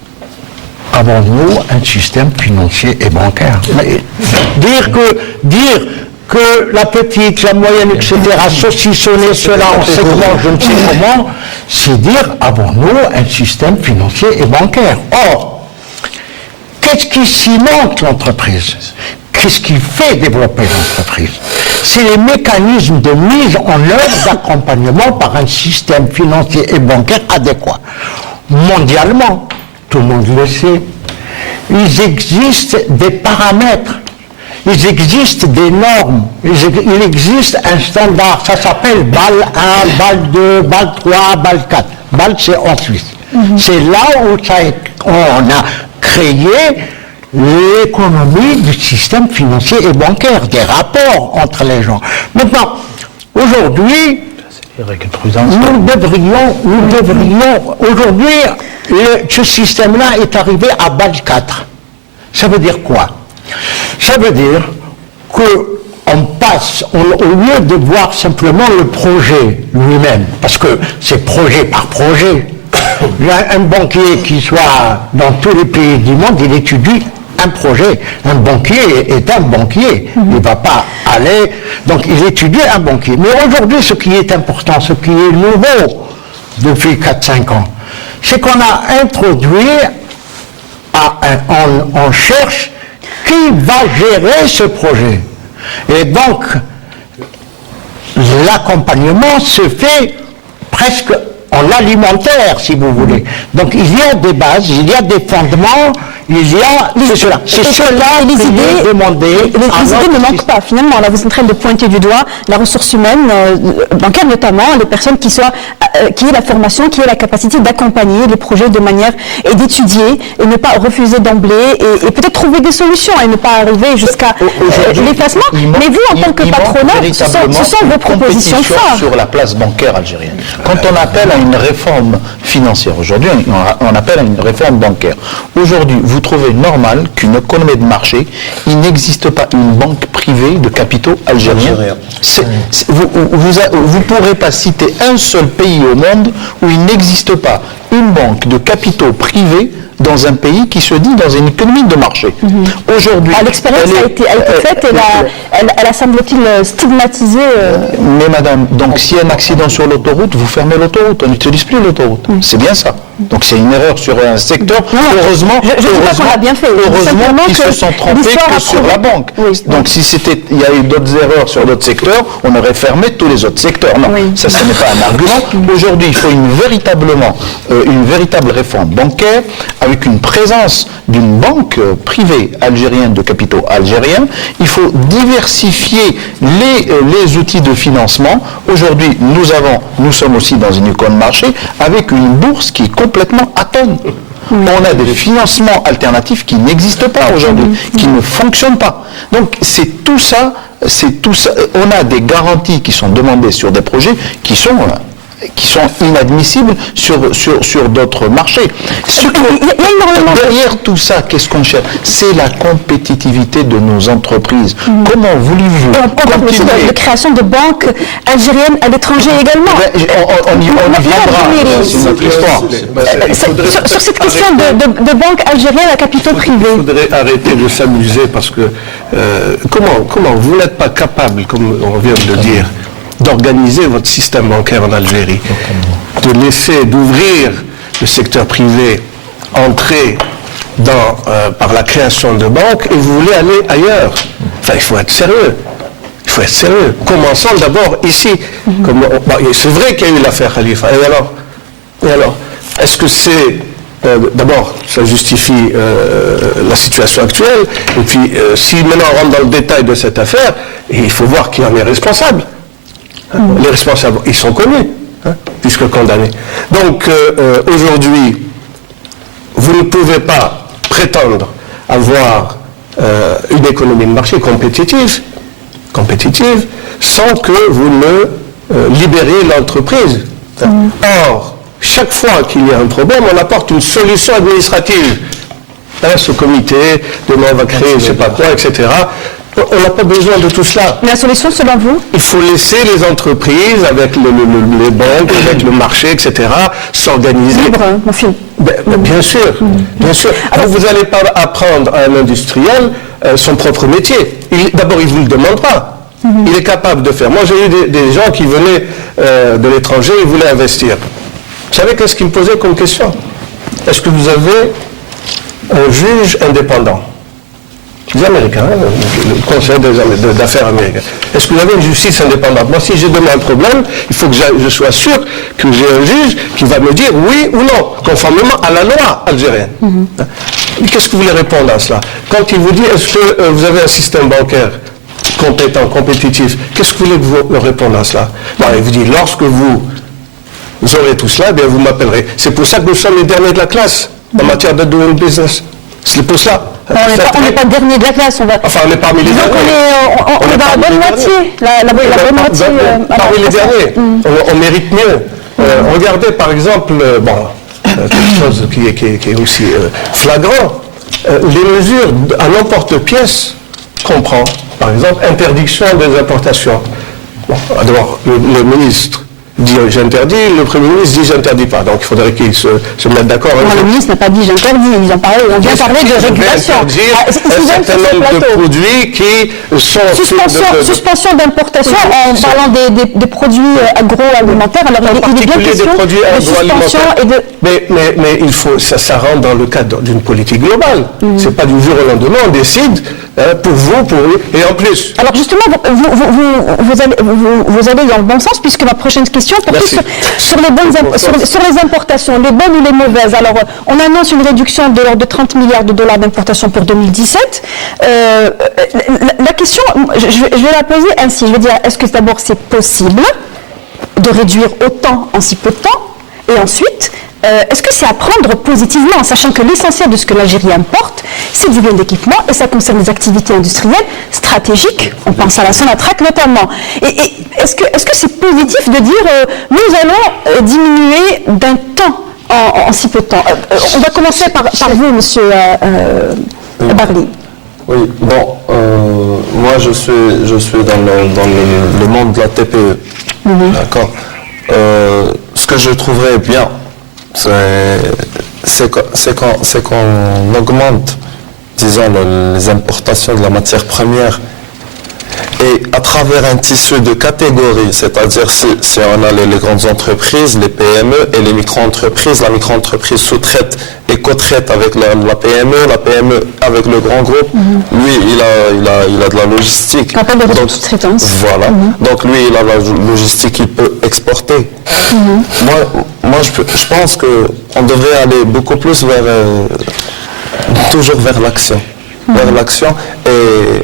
avons-nous un système financier et bancaire? Dire que la petite, la moyenne, etc., saucissonner cela en segments, je ne sais comment, c'est dire, avons-nous un système financier et bancaire? Or, qu'est-ce qui cimente l'entreprise? Qu'est-ce qui fait développer l'entreprise? C'est les mécanismes de mise en œuvre d'accompagnement par un système financier et bancaire adéquat. Mondialement, tout le monde le sait, il existe des paramètres, il existe des normes, il existe un standard, ça s'appelle BAL 1, BAL 2, BAL 3, BAL 4. BAL, c'est en Suisse. C'est là où on a créé l'économie du système financier et bancaire, des rapports entre les gens. Maintenant, aujourd'hui, nous devrions, aujourd'hui, ce système-là est arrivé à BAL 4. Ça veut dire quoi? Ça veut dire qu'on passe, au lieu de voir simplement le projet lui-même, parce que c'est projet par projet. Un banquier qui soit dans tous les pays du monde, il étudie un projet. Un banquier est un banquier. Il ne va pas aller... Donc, il étudie un banquier. Mais aujourd'hui, ce qui est important, ce qui est nouveau depuis 4-5 ans, c'est qu'on a introduit, on cherche qui va gérer ce projet. Et donc, l'accompagnement se fait presque en alimentaire, si vous voulez. Donc il y a des bases, il y a des fondements, Il y a, c'est cela les que idées, j'ai demandé. les idées ne manquent pas. Finalement, là, vous êtes en train de pointer du doigt la ressource humaine, bancaire notamment, les personnes qui aient la formation, qui aient la capacité d'accompagner les projets de manière et d'étudier et ne pas refuser d'emblée et peut-être trouver des solutions et ne pas arriver jusqu'à l'effacement. Mais vous, en tant que patronat, ce sont vos propositions phares. Sur la place bancaire algérienne. Quand on appelle à une réforme financière, aujourd'hui, on appelle à une réforme bancaire. Aujourd'hui, vous trouvez normal qu'une économie de marché, il n'existe pas une banque privée de capitaux algériens. Vous ne pourrez pas citer un seul pays au monde où il n'existe pas une banque de capitaux privés dans un pays qui se dit dans une économie de marché. Aujourd'hui, l'expérience a été faite et elle a semble-t-il stigmatisé. Mais madame, donc s'il y a un accident sur l'autoroute, vous fermez l'autoroute, on n'utilise plus l'autoroute. C'est bien ça. Donc c'est une erreur sur un secteur. Heureusement, qu'ils se sont trompés que sur la banque. Donc si il y a eu d'autres erreurs sur d'autres secteurs, on aurait fermé tous les autres secteurs. Non, ça ce n'est pas un argument. Aujourd'hui, il faut une véritable réforme bancaire avec une présence d'une banque privée algérienne de capitaux algériens. Il faut diversifier les outils de financement. Aujourd'hui, nous sommes aussi dans une économie de marché avec une bourse qui est complètement atone. On a des financements alternatifs qui n'existent pas aujourd'hui, qui ne fonctionnent pas. Donc c'est tout ça. On a des garanties qui sont demandées sur des projets qui sont inadmissibles sur d'autres marchés. Derrière tout ça, qu'est-ce qu'on cherche? C'est la compétitivité de nos entreprises. Comment voulez-vous continuer de création de banques algériennes à l'étranger également? On y viendra, c'est notre histoire. Sur cette question de banques algériennes à capitaux privés. Il faudrait arrêter de s'amuser parce que comment vous n'êtes pas capable, comme on vient de le dire, d'organiser votre système bancaire en Algérie, d'ouvrir le secteur privé, entrer par la création de banques, et vous voulez aller ailleurs. Enfin, il faut être sérieux. Commençons d'abord ici. C'est vrai qu'il y a eu l'affaire Khalifa. Et alors est-ce que c'est... D'abord, ça justifie la situation actuelle. Et puis, si maintenant on rentre dans le détail de cette affaire, il faut voir qui en est responsable. Les responsables, ils sont connus, puisque condamnés. Donc, aujourd'hui, vous ne pouvez pas prétendre avoir une économie de marché compétitive sans que vous ne libériez l'entreprise. Or, chaque fois qu'il y a un problème, on apporte une solution administrative. Ce comité, demain on va créer je ne sais pas quoi, etc. On n'a pas besoin de tout cela. Mais la solution, selon vous? Il faut laisser les entreprises, avec les banques, avec le marché, etc., s'organiser. Libre, mon fils. Bien sûr, bien sûr. Alors, vous n'allez pas apprendre à un industriel son propre métier. D'abord, il ne vous le demande pas. Il est capable de faire. Moi, j'ai eu des gens qui venaient de l'étranger et voulaient investir. Vous savez qu'est-ce qu'ils me posaient comme question? Est-ce que vous avez un juge indépendant? Les Américains, le Conseil d'affaires américain. Est-ce que vous avez une justice indépendante? Moi, si j'ai demain un problème, il faut que je sois sûr que j'ai un juge qui va me dire oui ou non, conformément à la loi algérienne. Qu'est-ce que vous voulez répondre à cela? Quand il vous dit, est-ce que vous avez un système bancaire compétent, compétitif, qu'est-ce que vous voulez que vous répondre à cela? Il vous dit, lorsque vous aurez tout cela, bien vous m'appellerez. C'est pour ça que nous sommes les derniers de la classe en matière de doing business. C'est pour cela. On n'est pas dernier de la classe, on est parmi les derniers. On est dans la bonne moitié. La bonne moitié. Parmi les derniers. On mérite mieux. Regardez par exemple, quelque chose qui est aussi flagrant, les mesures à l'emporte-pièce qu'on prend. Par exemple, interdiction des importations. D'abord, le ministre dit j'interdis, le Premier ministre dit j'interdis pas. Donc il faudrait qu'ils se mettent d'accord. Le ministre n'a pas dit j'interdis, on vient parler de régulation. Un certain nombre de produits qui sont... Suspension d'importation en parlant des produits agroalimentaires. Alors il est bien question de suspension et de... Mais il faut, ça rentre dans le cadre d'une politique globale. C'est pas du jour au lendemain, on décide pour vous, pour eux, et en plus. Alors justement, vous allez dans le bon sens, puisque ma prochaine question porte sur les importations, les bonnes ou les mauvaises. Alors, on annonce une réduction de l'ordre de 30 milliards de dollars d'importation pour 2017. La question, je vais la poser ainsi. Je veux dire, est-ce que d'abord c'est possible de réduire autant en si peu de temps? Et ensuite, est-ce que c'est à prendre positivement, en sachant que l'essentiel de ce que l'Algérie importe, c'est du bien d'équipement et ça concerne des activités industrielles stratégiques, on pense à la Sonatrach notamment. Et est-ce que c'est positif de dire nous allons diminuer d'un temps en si peu de temps? On va commencer par vous, monsieur Barli. Oui, bon, moi je suis dans le monde de la TPE, d'accord. Ce que je trouverais bien, c'est qu'on augmente, disons, les importations de la matière première et à travers un tissu de catégories, c'est-à-dire si on a les grandes entreprises, les PME et les micro-entreprises, la micro-entreprise sous-traite et co-traite avec la PME avec le grand groupe, lui il a de la logistique. On appelle de sous-traitance. Voilà, donc lui il a la logistique, il peut exporter. Moi je pense qu'on devrait aller beaucoup plus toujours vers l'action. Vers l'action et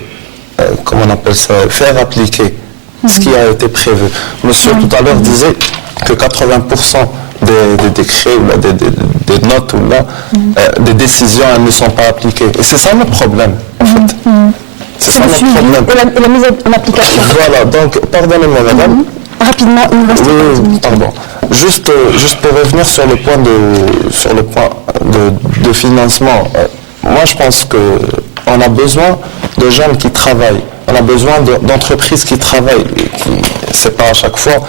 comment on appelle ça, faire appliquer ce qui a été prévu. Monsieur tout à l'heure disait que 80% des décrets ou des notes ou des décisions, elles ne sont pas appliquées. Et c'est ça notre problème, en fait. C'est ça notre problème. Et la mise en application. Voilà, donc, pardonnez-moi, madame. Rapidement, il nous reste 15 minutes. Pardon. Juste pour revenir sur le point de financement, moi je pense qu'on a besoin de jeunes qui travaillent. On a besoin d'entreprises qui travaillent. C'est pas à chaque fois.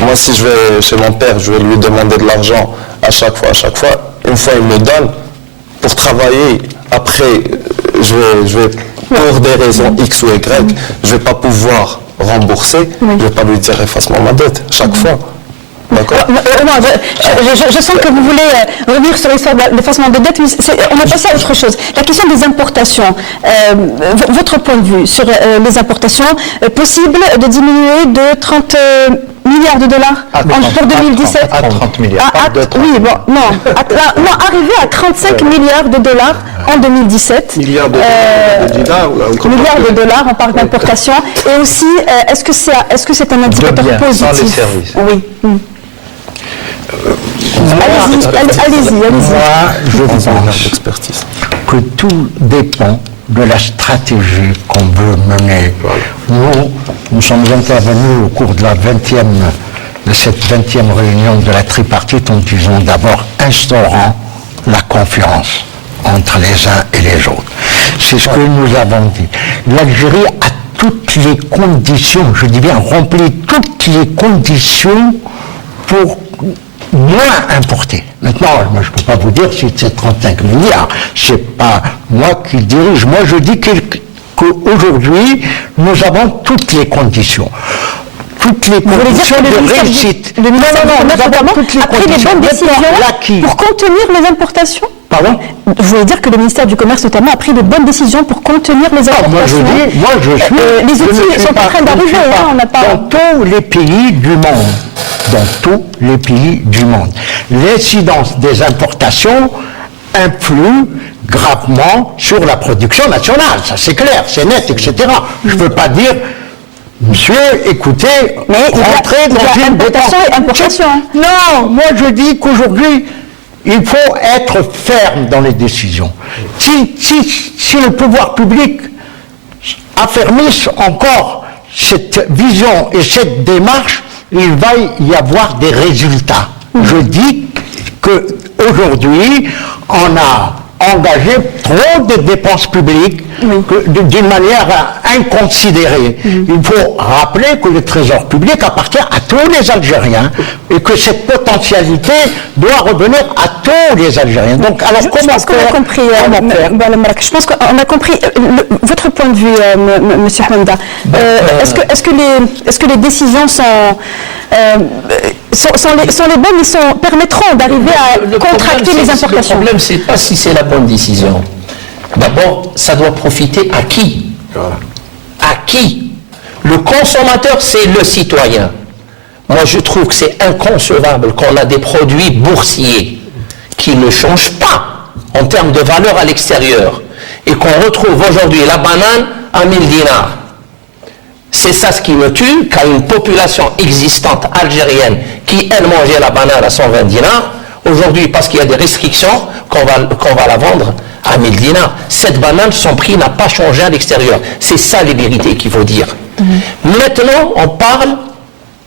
Moi, si je vais chez mon père, je vais lui demander de l'argent à chaque fois. Une fois, il me donne pour travailler. Après, je vais pour des raisons X ou Y, je vais pas pouvoir rembourser. Je vais pas lui dire efface-moi ma dette chaque fois. D'accord. Je sens que vous voulez revenir sur l'histoire de l'effacement de dette, mais on va passer à autre chose. La question des importations, votre point de vue sur les importations, possible de diminuer de 30 milliards de dollars pour 2017 à 30 milliards. Oui, bon, non, arriver à 35 milliards de dollars en 2017. Milliards de dollars, on parle d'importation. Et aussi, est-ce que c'est un indicateur positif? Sans les services. Oui. Allez-y. Moi, je pense que tout dépend de la stratégie qu'on veut mener. Nous sommes intervenus au cours de cette 20e réunion de la tripartite en disant d'abord instaurant la confiance entre les uns et les autres. C'est ce que nous avons dit. L'Algérie a toutes les conditions, je dis bien rempli toutes les conditions pour moins importer. Maintenant, moi, je ne peux pas vous dire si c'est 35 milliards. C'est pas moi qui dirige. Moi, je dis qu'aujourd'hui, nous avons toutes les conditions. Toutes les conditions de réussite. Nous avons toutes les conditions. Les bonnes décisions pour contenir les importations. Pardon? Vous voulez dire que le ministère du Commerce, notamment, a pris de bonnes décisions pour contenir les importations? Moi, je suis... les outils sont en train d'arriver. Dans tous les pays du monde. Dans tous les pays du monde. L'incidence des importations influe gravement sur la production nationale. Ça, c'est clair, c'est net, etc. Je ne peux pas dire... Monsieur, écoutez, rentrez dans une importation. Non, moi je dis qu'aujourd'hui, il faut être ferme dans les décisions. Si le pouvoir public affermisse encore cette vision et cette démarche, il va y avoir des résultats. Je dis qu'aujourd'hui, on a engagé trop de dépenses publiques d'une manière inconsidérée. Il faut rappeler que le trésor public appartient à tous les Algériens et que cette potentialité doit revenir à tous les Algériens. Donc, alors, je pense qu'on a compris, je pense qu'on a compris votre point de vue, Monsieur Hamda. Est-ce que les décisions sont les bonnes et permettront d'arriver à contracter les importations? Le problème, c'est pas si c'est la bonne décision. D'abord, ça doit profiter à qui? À qui? Le consommateur, c'est le citoyen. Moi, je trouve que c'est inconcevable qu'on a des produits boursiers qui ne changent pas en termes de valeur à l'extérieur et qu'on retrouve aujourd'hui la banane à 1000 dinars. C'est ça ce qui me tue, qu'à une population existante algérienne qui, elle, mangeait la banane à 120 dinars, aujourd'hui, parce qu'il y a des restrictions, qu'on va la vendre à 1000 dinars. Cette banane, son prix n'a pas changé à l'extérieur. C'est ça les vérités qu'il faut dire. Maintenant, on parle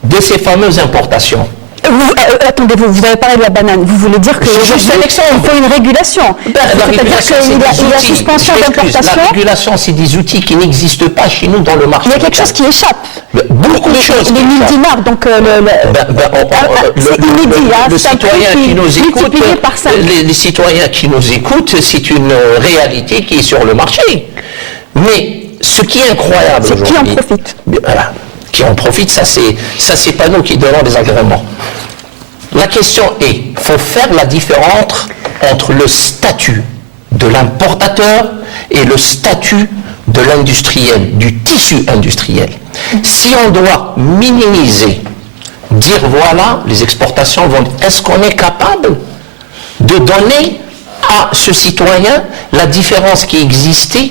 de ces fameuses importations. Attendez, vous avez parlé de la banane. Vous voulez dire que juste un exemple. Il faut une régulation. C'est-à-dire qu'il y a suspension d'importation. La régulation, c'est des outils qui n'existent pas chez nous dans le marché. Il y a quelque chose qui échappe. Beaucoup de choses. Les 1000 dinars, donc c'est immédiat. Le citoyen qui nous écoute, les citoyens qui nous écoutent, c'est une réalité qui est sur le marché. Mais ce qui est incroyable aujourd'hui, c'est qui en profite. Voilà. Qui en profite, ça c'est pas nous qui donnons les agréments. La question est, il faut faire la différence entre le statut de l'importateur et le statut de l'industriel, du tissu industriel. Si on doit minimiser, dire voilà, les exportations vont... Est-ce qu'on est capable de donner à ce citoyen la différence qui existait?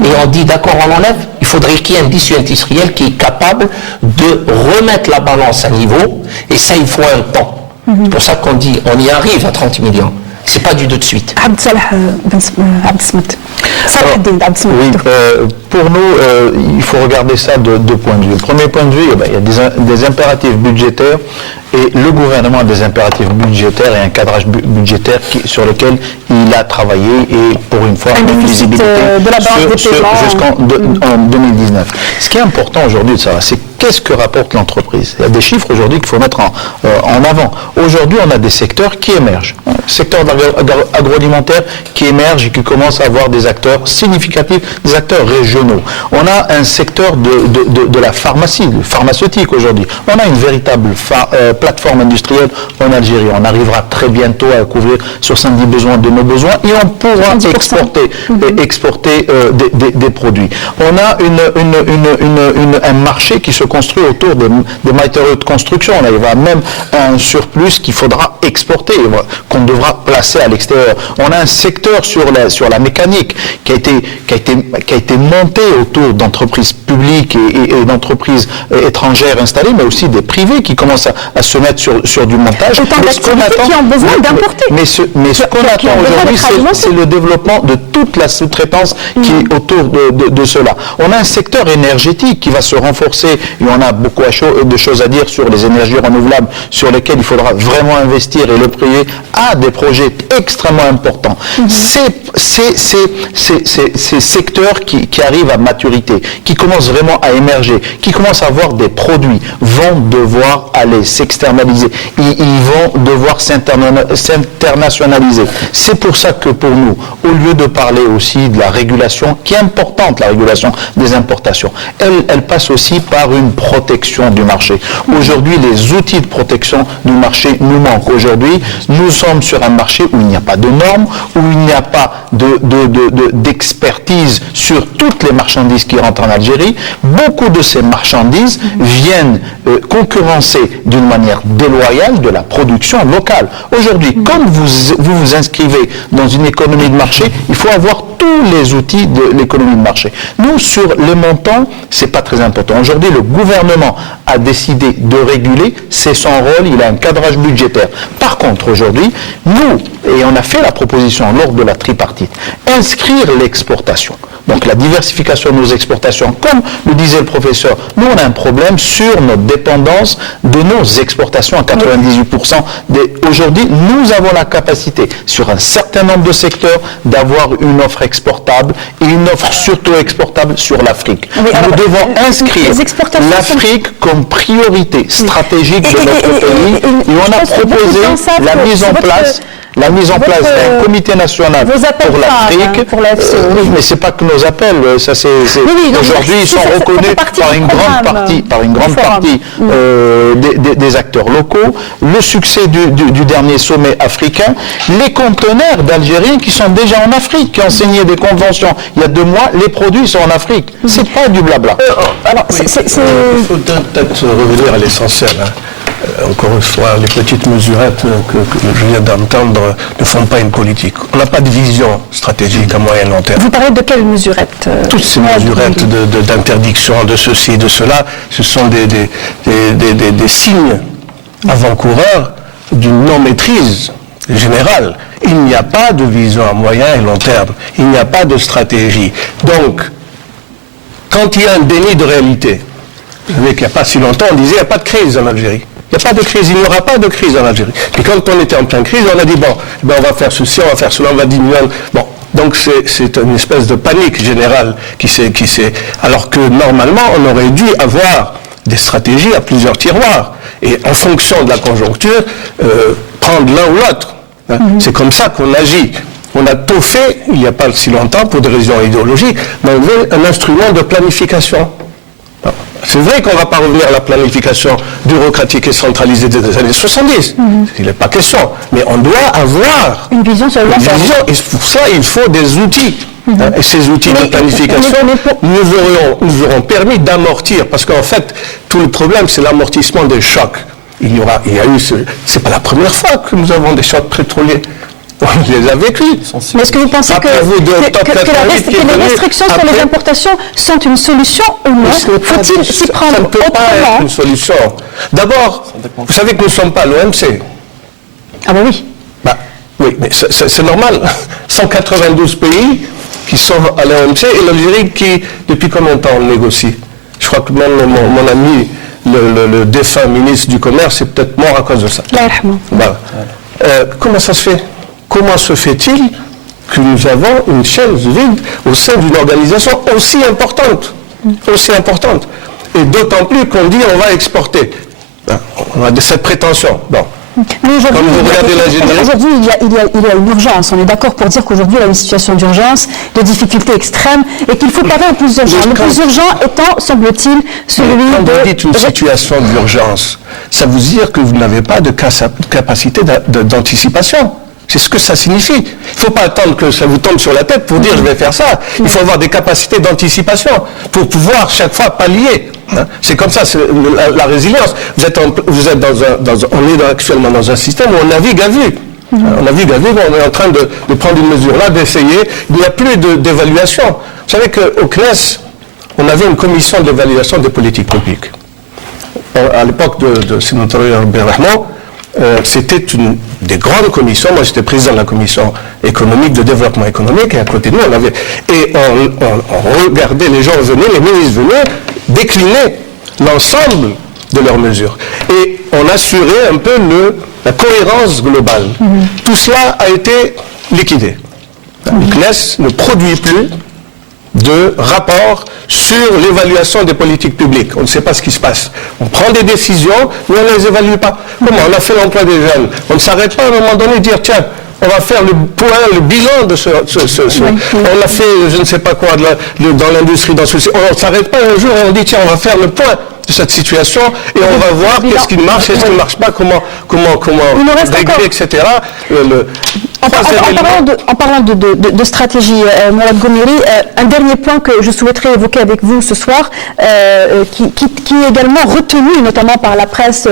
Et on dit d'accord, on l'enlève. Il faudrait qu'il y ait un tissu industriel qui est capable de remettre la balance à niveau. Et ça, il faut un temps. C'est pour ça qu'on dit, on y arrive à 30 millions. C'est pas du tout de suite. Oui, pour nous, il faut regarder ça de deux points de vue. Le premier point de vue, il y a des impératifs budgétaires et le gouvernement a des impératifs budgétaires et un cadrage budgétaire sur lequel il a travaillé et pour une fois une visibilité jusqu'en 2019. Ce qui est important aujourd'hui de savoir, c'est qu'est-ce que rapporte l'entreprise. Il y a des chiffres aujourd'hui qu'il faut mettre en avant. Aujourd'hui, on a des secteurs qui émergent. Le secteur agroalimentaire qui émerge et qui commence à avoir des acteurs significatifs, des acteurs régionaux. On a un secteur de la pharmacie, le pharmaceutique aujourd'hui. On a une véritable plateforme industrielle en Algérie. On arrivera très bientôt à couvrir 70% de nos besoins et on pourra exporter des produits. On a un marché qui se construit autour des matériaux de construction. On arrive à même un surplus qu'il faudra exporter, qu'on devra placer à l'extérieur. On a un secteur sur la mécanique qui a été monté autour d'entreprises publiques et d'entreprises étrangères installées, mais aussi des privés qui commencent à se mettre sur du montage. Autant d'activités qui ont besoin d'importer. Mais ce qu'on attend aujourd'hui, c'est le développement de toute la sous-traitance qui est autour de cela. On a un secteur énergétique qui va se renforcer et on a beaucoup de choses à dire sur les énergies renouvelables sur lesquelles il faudra vraiment investir et le privé a des projets extrêmement importants. Ces secteurs qui arrivent à maturité, qui commencent vraiment à émerger, qui commencent à avoir des produits, vont devoir aller s'externaliser. Ils vont devoir s'internationaliser. C'est pour ça que pour nous, au lieu de parler aussi de la régulation, qui est importante, la régulation des importations, elle passe aussi par une protection du marché. Aujourd'hui, les outils de protection du marché nous manquent. Aujourd'hui, nous sommes sur un marché où il n'y a pas de normes, où il n'y a pas d'expertise sur toutes les marchandises qui rentrent en Algérie. Beaucoup de ces marchandises viennent concurrencer d'une manière déloyale de la production locale. Aujourd'hui, quand vous inscrivez dans une économie de marché, il faut avoir tous les outils de l'économie de marché. Nous, sur les montants, c'est pas très important. Aujourd'hui, le gouvernement a décidé de réguler, c'est son rôle, il a un cadrage budgétaire. Par contre, aujourd'hui, nous, et on a fait la proposition lors de la tripartite, inscrire l'exportation. Donc la diversification de nos exportations, comme le disait le professeur, nous on a un problème sur notre dépendance de nos exportations à 98%. Aujourd'hui, nous avons la capacité sur un certain nombre de secteurs d'avoir une offre exportable et une offre surtout exportable sur l'Afrique. Nous devons inscrire l'Afrique comme priorité stratégique de notre pays et on a proposé la mise en place la mise en place d'un comité national pour l'Afrique. Pour la FCE. Oui, mais c'est pas que nos appels. Ça, aujourd'hui, ils sont reconnus par une grande partie des acteurs locaux. Le succès du dernier sommet africain, les conteneurs d'Algériens qui sont déjà en Afrique, qui ont signé des conventions il y a 2 mois, les produits sont en Afrique. C'est pas du blabla. Alors, il faut peut-être revenir à l'essentiel. Encore une fois, les petites mesurettes que je viens d'entendre ne font pas une politique. On n'a pas de vision stratégique à moyen et long terme. Vous parlez de quelles mesurettes Toutes ces mesurettes d'interdiction, de ceci, de cela, ce sont des signes avant-coureurs d'une non-maîtrise générale. Il n'y a pas de vision à moyen et long terme. Il n'y a pas de stratégie. Donc, quand il y a un déni de réalité, vous savez qu'il n'y a pas si longtemps, on disait qu'il n'y a pas de crise en Algérie. Il n'y a pas de crise, il n'y aura pas de crise en Algérie. Et quand on était en pleine crise, on a dit, bon, on va faire ceci, on va faire cela, on va diminuer. Bon, donc c'est une espèce de panique générale qui s'est... Alors que normalement, on aurait dû avoir des stratégies à plusieurs tiroirs. Et en fonction de la conjoncture, prendre l'un ou l'autre. Hein. C'est comme ça qu'on agit. On a tout fait, il n'y a pas si longtemps, pour des raisons idéologiques, mais on veut un instrument de planification. C'est vrai qu'on ne va pas revenir à la planification bureaucratique et centralisée des années 70. Il n'est pas question. Mais on doit avoir une vision sur le long terme. Et pour ça, il faut des outils. Et ces outils de planification nous auront permis d'amortir. Parce qu'en fait, tout le problème, c'est l'amortissement des chocs. C'est pas la première fois que nous avons des chocs pétroliers. On les a vécus. Mais est-ce que vous pensez que les restrictions sur les importations sont une solution ou non? Faut-il s'y prendre Ça ne peut pas être une solution. D'abord, vous savez que nous ne sommes pas l'OMC. Ah ben oui. Oui, mais c'est normal. 192 pays qui sont à l'OMC et l'Algérie qui, depuis combien de temps on négocie? Je crois que même mon ami, le défunt ministre du Commerce, est peut-être mort à cause de ça. Voilà. Comment ça se fait? Comment se fait-il que nous avons une chaise vide au sein d'une organisation aussi importante? Et d'autant plus qu'on dit on va exporter. On a cette prétention. Bon. Mais aujourd'hui, il y a une urgence. On est d'accord pour dire qu'aujourd'hui, il y a une situation d'urgence, de difficulté extrême, et qu'il faut parler au plus urgent. Le plus urgent étant, semble-t-il, celui de... Quand vous dites une situation d'urgence, ça veut dire que vous n'avez pas de capacité d'anticipation. C'est ce que ça signifie. Il ne faut pas attendre que ça vous tombe sur la tête pour dire je vais faire ça. Il faut avoir des capacités d'anticipation pour pouvoir chaque fois pallier. Hein. C'est comme ça, c'est la résilience. On est actuellement dans un système où on navigue à vue. On navigue à vue, on est en train de prendre une mesure là, d'essayer. Il n'y a plus d'évaluation. Vous savez qu'au CNES, on avait une commission d'évaluation des politiques publiques. À l'époque de Sénateur Berrahman, c'était une des grandes commissions. Moi, j'étais président de la commission économique, de développement économique, et à côté de nous, on regardait les gens venir, les ministres venaient décliner l'ensemble de leurs mesures. Et on assurait un peu la cohérence globale. Tout cela a été liquidé. Le CNES ne produit plus de rapport sur l'évaluation des politiques publiques. On ne sait pas ce qui se passe. On prend des décisions, mais on ne les évalue pas. Comment? On a fait l'emploi des jeunes. On ne s'arrête pas à un moment donné de dire, tiens, on va faire le bilan de ce on a fait, je ne sais pas quoi, dans l'industrie, dans ceci. On ne s'arrête pas un jour et on dit, tiens, on va faire le point de cette situation et on va voir qu'est-ce qui marche, qu'est-ce qui ne marche pas, comment régler, etc. En parlant de stratégie, Mourad Ghomiri, un dernier point que je souhaiterais évoquer avec vous ce soir, qui est également retenu notamment par la presse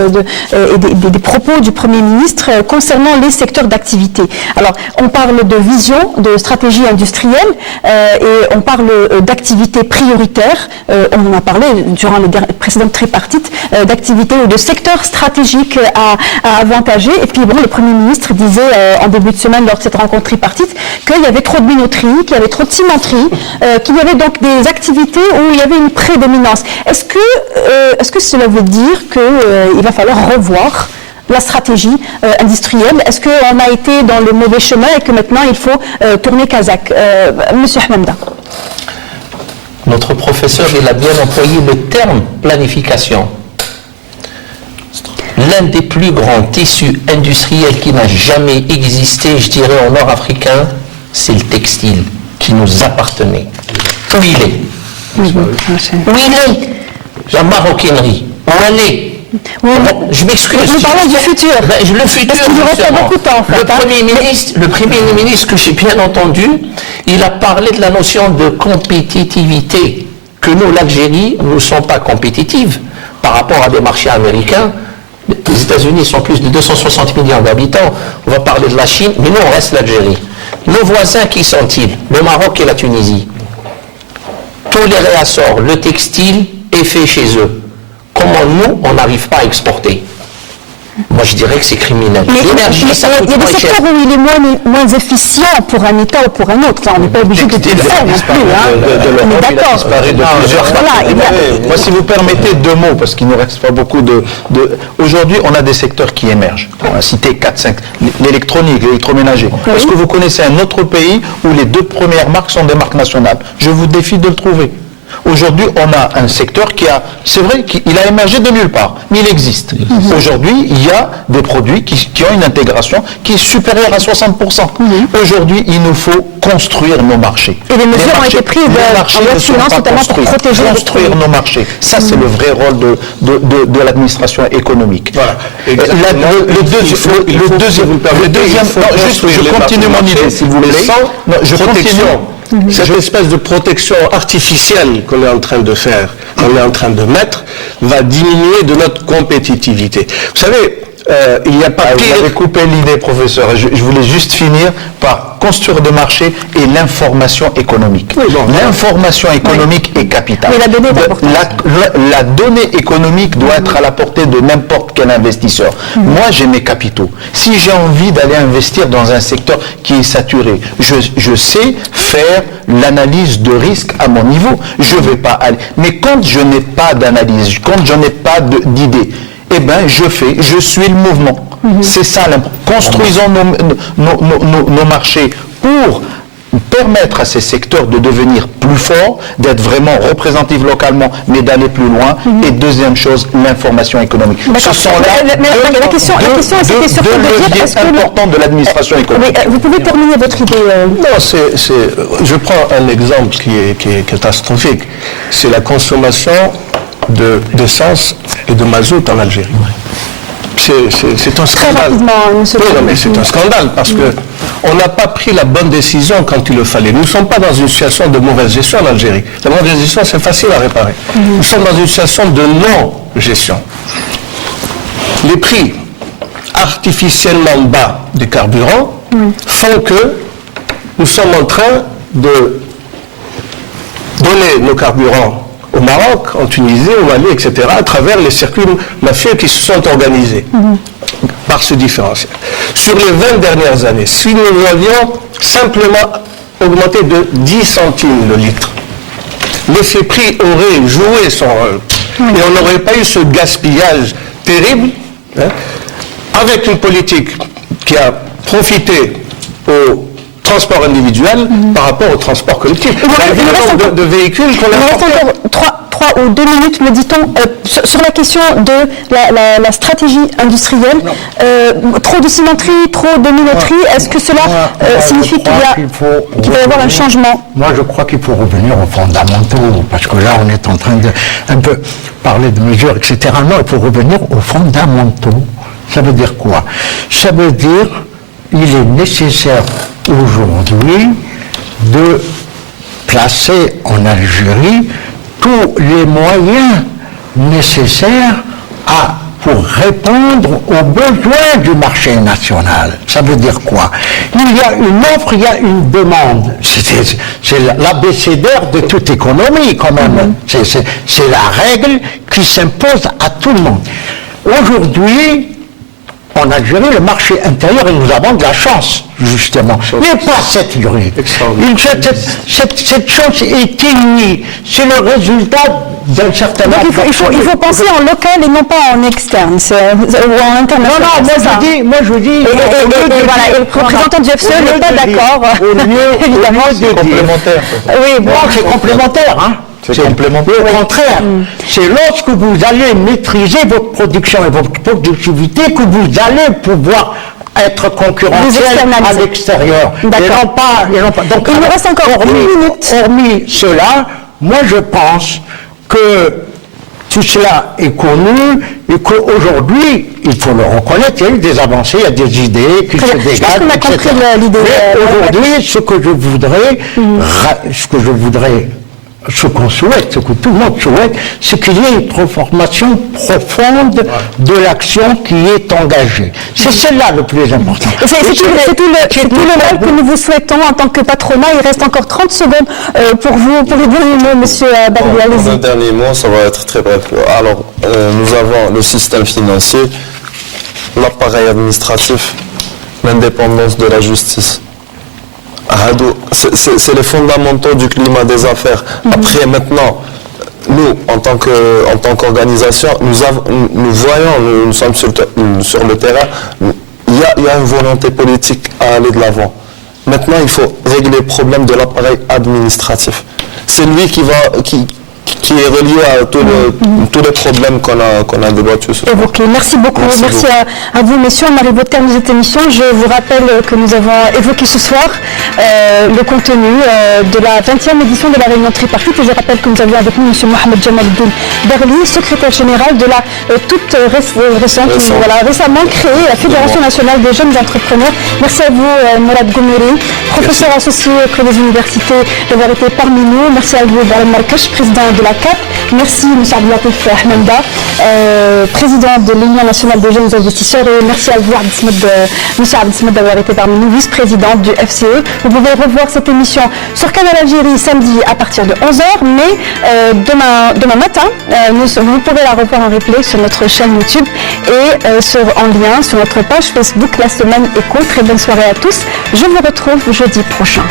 et des propos du Premier ministre concernant les secteurs d'activité. Alors, on parle de vision, de stratégie industrielle et on parle d'activités prioritaires. On en a parlé durant les précédentes tripartites, d'activités ou de secteurs stratégiques à avantager. Et puis, bon, le Premier ministre disait en début de semaine lors de cette rencontre tripartite qu'il y avait trop de minoterie, qu'il y avait trop de cimenterie, qu'il y avait donc des activités où il y avait une prédominance. Est-ce que cela veut dire qu'il va falloir revoir la stratégie industrielle? Est-ce qu'on a été dans le mauvais chemin et que maintenant il faut tourner Kazakh? Monsieur Hamamda. Notre professeur, il a bien employé le terme planification. l'un des plus grands tissus industriels qui n'a jamais existé, je dirais, en nord africain, c'est le textile qui nous appartenait. Où il est? Où il est? La maroquinerie. Où elle est? Oui, Je m'excuse. nous parlons du futur. Le futur, Parce qu'il nous reste justement. beaucoup de temps, en fait, le Premier ministre que j'ai bien entendu, il a parlé de la notion de compétitivité. Que nous, l'Algérie, nous ne sommes pas compétitives par rapport à des marchés américains. Les États-Unis sont plus de 260 millions d'habitants. On va parler de la Chine, mais nous, on reste l'Algérie. Nos voisins, qui sont-ils? Le Maroc et la Tunisie. Tous les réassorts, le textile est fait chez eux. Comment nous, on n'arrive pas à exporter? Moi, je dirais que c'est criminel. Mais L'énergie, ça coûte il y a des moins cher. secteurs où il est moins efficient pour un État ou pour un autre. Enfin, on n'est pas obligé de tout faire non plus. On est d'accord. Disparu de plusieurs Voilà, il y a- Moi, si vous permettez 2 mots, parce qu'il ne nous reste pas beaucoup de... Aujourd'hui, on a des secteurs qui émergent. On va citer 4-5. L'électronique, l'électroménager. Est-ce que vous connaissez un autre pays où les 2 premières marques sont des marques nationales? Je vous défie de le trouver. Aujourd'hui, on a un secteur qui a, c'est vrai qu'il a émergé de nulle part, mais il existe. Aujourd'hui, il y a des produits qui ont une intégration qui est supérieure à 60%. Aujourd'hui, il nous faut construire nos marchés. Et les mesures ont été prises les en marchés loi ne de sont finances, pas notamment pour construits. protéger les Construire produits. nos marchés. Ça, c'est le vrai rôle de l'administration économique. Voilà. Le deuxième, je continue mon idée, s'il vous plaît. Non, je protection. continue. Cette espèce de protection artificielle qu'on est en train de faire, qu'on est en train de mettre, va diminuer de notre compétitivité. Vous savez, il n'y a pas Vous pire... avez coupé l'idée, professeur. Je voulais juste finir par construire de marché et l'information économique. Oui, bon, l'information économique est capitale. Mais la donnée est importante. La donnée économique doit être à la portée de n'importe quel investisseur. Moi, j'ai mes capitaux. Si j'ai envie d'aller investir dans un secteur qui est saturé, je sais faire l'analyse de risque à mon niveau. Je ne vais pas aller. Mais quand je n'ai pas d'analyse, quand je n'ai pas d'idée, eh bien, je suis le mouvement. C'est ça. Construisons nos marchés pour permettre à ces secteurs de devenir plus forts, d'être vraiment représentatifs localement, mais d'aller plus loin. Et deuxième chose, l'information économique. D'accord. Ce sont là Mais la question, c'était surtout de dire, leviers est-ce que importants de l'administration économique. vous pouvez terminer votre idée. Non, je prends un exemple qui est catastrophique. C'est la consommation d'essence et de mazout en Algérie. C'est un Très scandale. rapidement, monsieur. Oui, non, mais c'est un scandale parce que on n'a pas pris la bonne décision quand il le fallait. Nous ne sommes pas dans une situation de mauvaise gestion en Algérie. La mauvaise gestion, c'est facile à réparer. Nous sommes dans une situation de non-gestion. Les prix artificiellement bas des carburants font que nous sommes en train de donner nos carburants au Maroc, en Tunisie, au Mali, etc., à travers les circuits mafieux qui se sont organisés par ce différentiel. Sur les 20 dernières années, si nous avions simplement augmenté de 10 centimes le litre, l'effet prix aurait joué son rôle. Et on n'aurait pas eu ce gaspillage terrible, avec une politique qui a profité au transport individuel par rapport au transport collectif. Il nous reste De véhicules qu'on Il a nous reste encore 3 ou 2 minutes, me dit-on, sur la question de la stratégie industrielle. Trop de symétrie, trop de minoterie, est-ce que cela signifie qu'il va y avoir un changement? Moi, je crois qu'il faut revenir aux fondamentaux, parce que là, on est en train de un peu parler de mesures, etc. Non, il faut revenir aux fondamentaux. Ça veut dire quoi? Ça veut dire qu'il est nécessaire aujourd'hui de placer en Algérie tous les moyens nécessaires pour répondre aux besoins du marché national. Ça veut dire quoi? Il y a une offre, il y a une demande. C'est l'abécédaire de toute économie quand même. C'est la règle qui s'impose à tout le monde. Aujourd'hui, en Algérie, le marché intérieur, et nous avons de la chance, justement, n'est pas saturé. Cette chance est inouïe. C'est le résultat d'un certain Donc il faut penser en local et non pas en externe, ou en international. Non, moi je dis... Et le représentant du FCE n'est pas d'accord, évidemment. Complémentaire. Oui, bon, c'est complémentaire, hein. C'est complémentaire. Au contraire, c'est lorsque vous allez maîtriser votre production et votre productivité que vous allez pouvoir être concurrentiel à l'extérieur. Et non pas. Donc, il nous reste encore une minute. Hormis cela, moi je pense que tout cela est connu et qu'aujourd'hui, il faut le reconnaître, il y a eu des avancées, il y a des idées qui se dégagent, etc. Mais aujourd'hui, ce que qu'on souhaite, ce que tout le monde souhaite, c'est qu'il y ait une transformation profonde de l'action qui est engagée. C'est celle-là le plus important. C'est tout le mal que nous vous souhaitons en tant que patronat. Il reste encore 30 secondes pour vous, pour les derniers mots, monsieur Barbier. Pour un dernier mot, ça va être très bref. Alors, nous avons le système financier, l'appareil administratif, l'indépendance de la justice. C'est les fondamentaux du climat des affaires. Après, maintenant, nous, en tant qu'organisation, nous voyons, nous sommes sur le terrain, il y a une volonté politique à aller de l'avant. Maintenant, il faut régler le problème de l'appareil administratif. C'est lui qui est relié à tous les problèmes qu'on a débattus. Merci beaucoup. Merci à vous, messieurs. On arrive au terme de cette émission. Je vous rappelle que nous avons évoqué ce soir le contenu de la 20e édition de la réunion tripartite. Et je rappelle que nous avions avec nous M. Mohamed Jamal Berli, secrétaire général de la toute récemment créée la Fédération nationale des jeunes entrepreneurs. Merci à vous, Mourad Goumeri, professeur associé auprès des universités, d'avoir été parmi nous. Merci à vous, Baral Markash, président de la CAP. Merci M. Abdelatif Ahmenda, président de l'Union nationale des jeunes investisseurs, et merci à vous M. Abdesmed d'avoir été parmi nous, vice-président du FCE. Vous pouvez revoir cette émission sur Canal Algérie samedi à partir de 11h, mais demain matin, vous pourrez la revoir en replay sur notre chaîne YouTube et en lien sur notre page Facebook. La semaine est courte. Très bonne soirée à tous. Je vous retrouve jeudi prochain.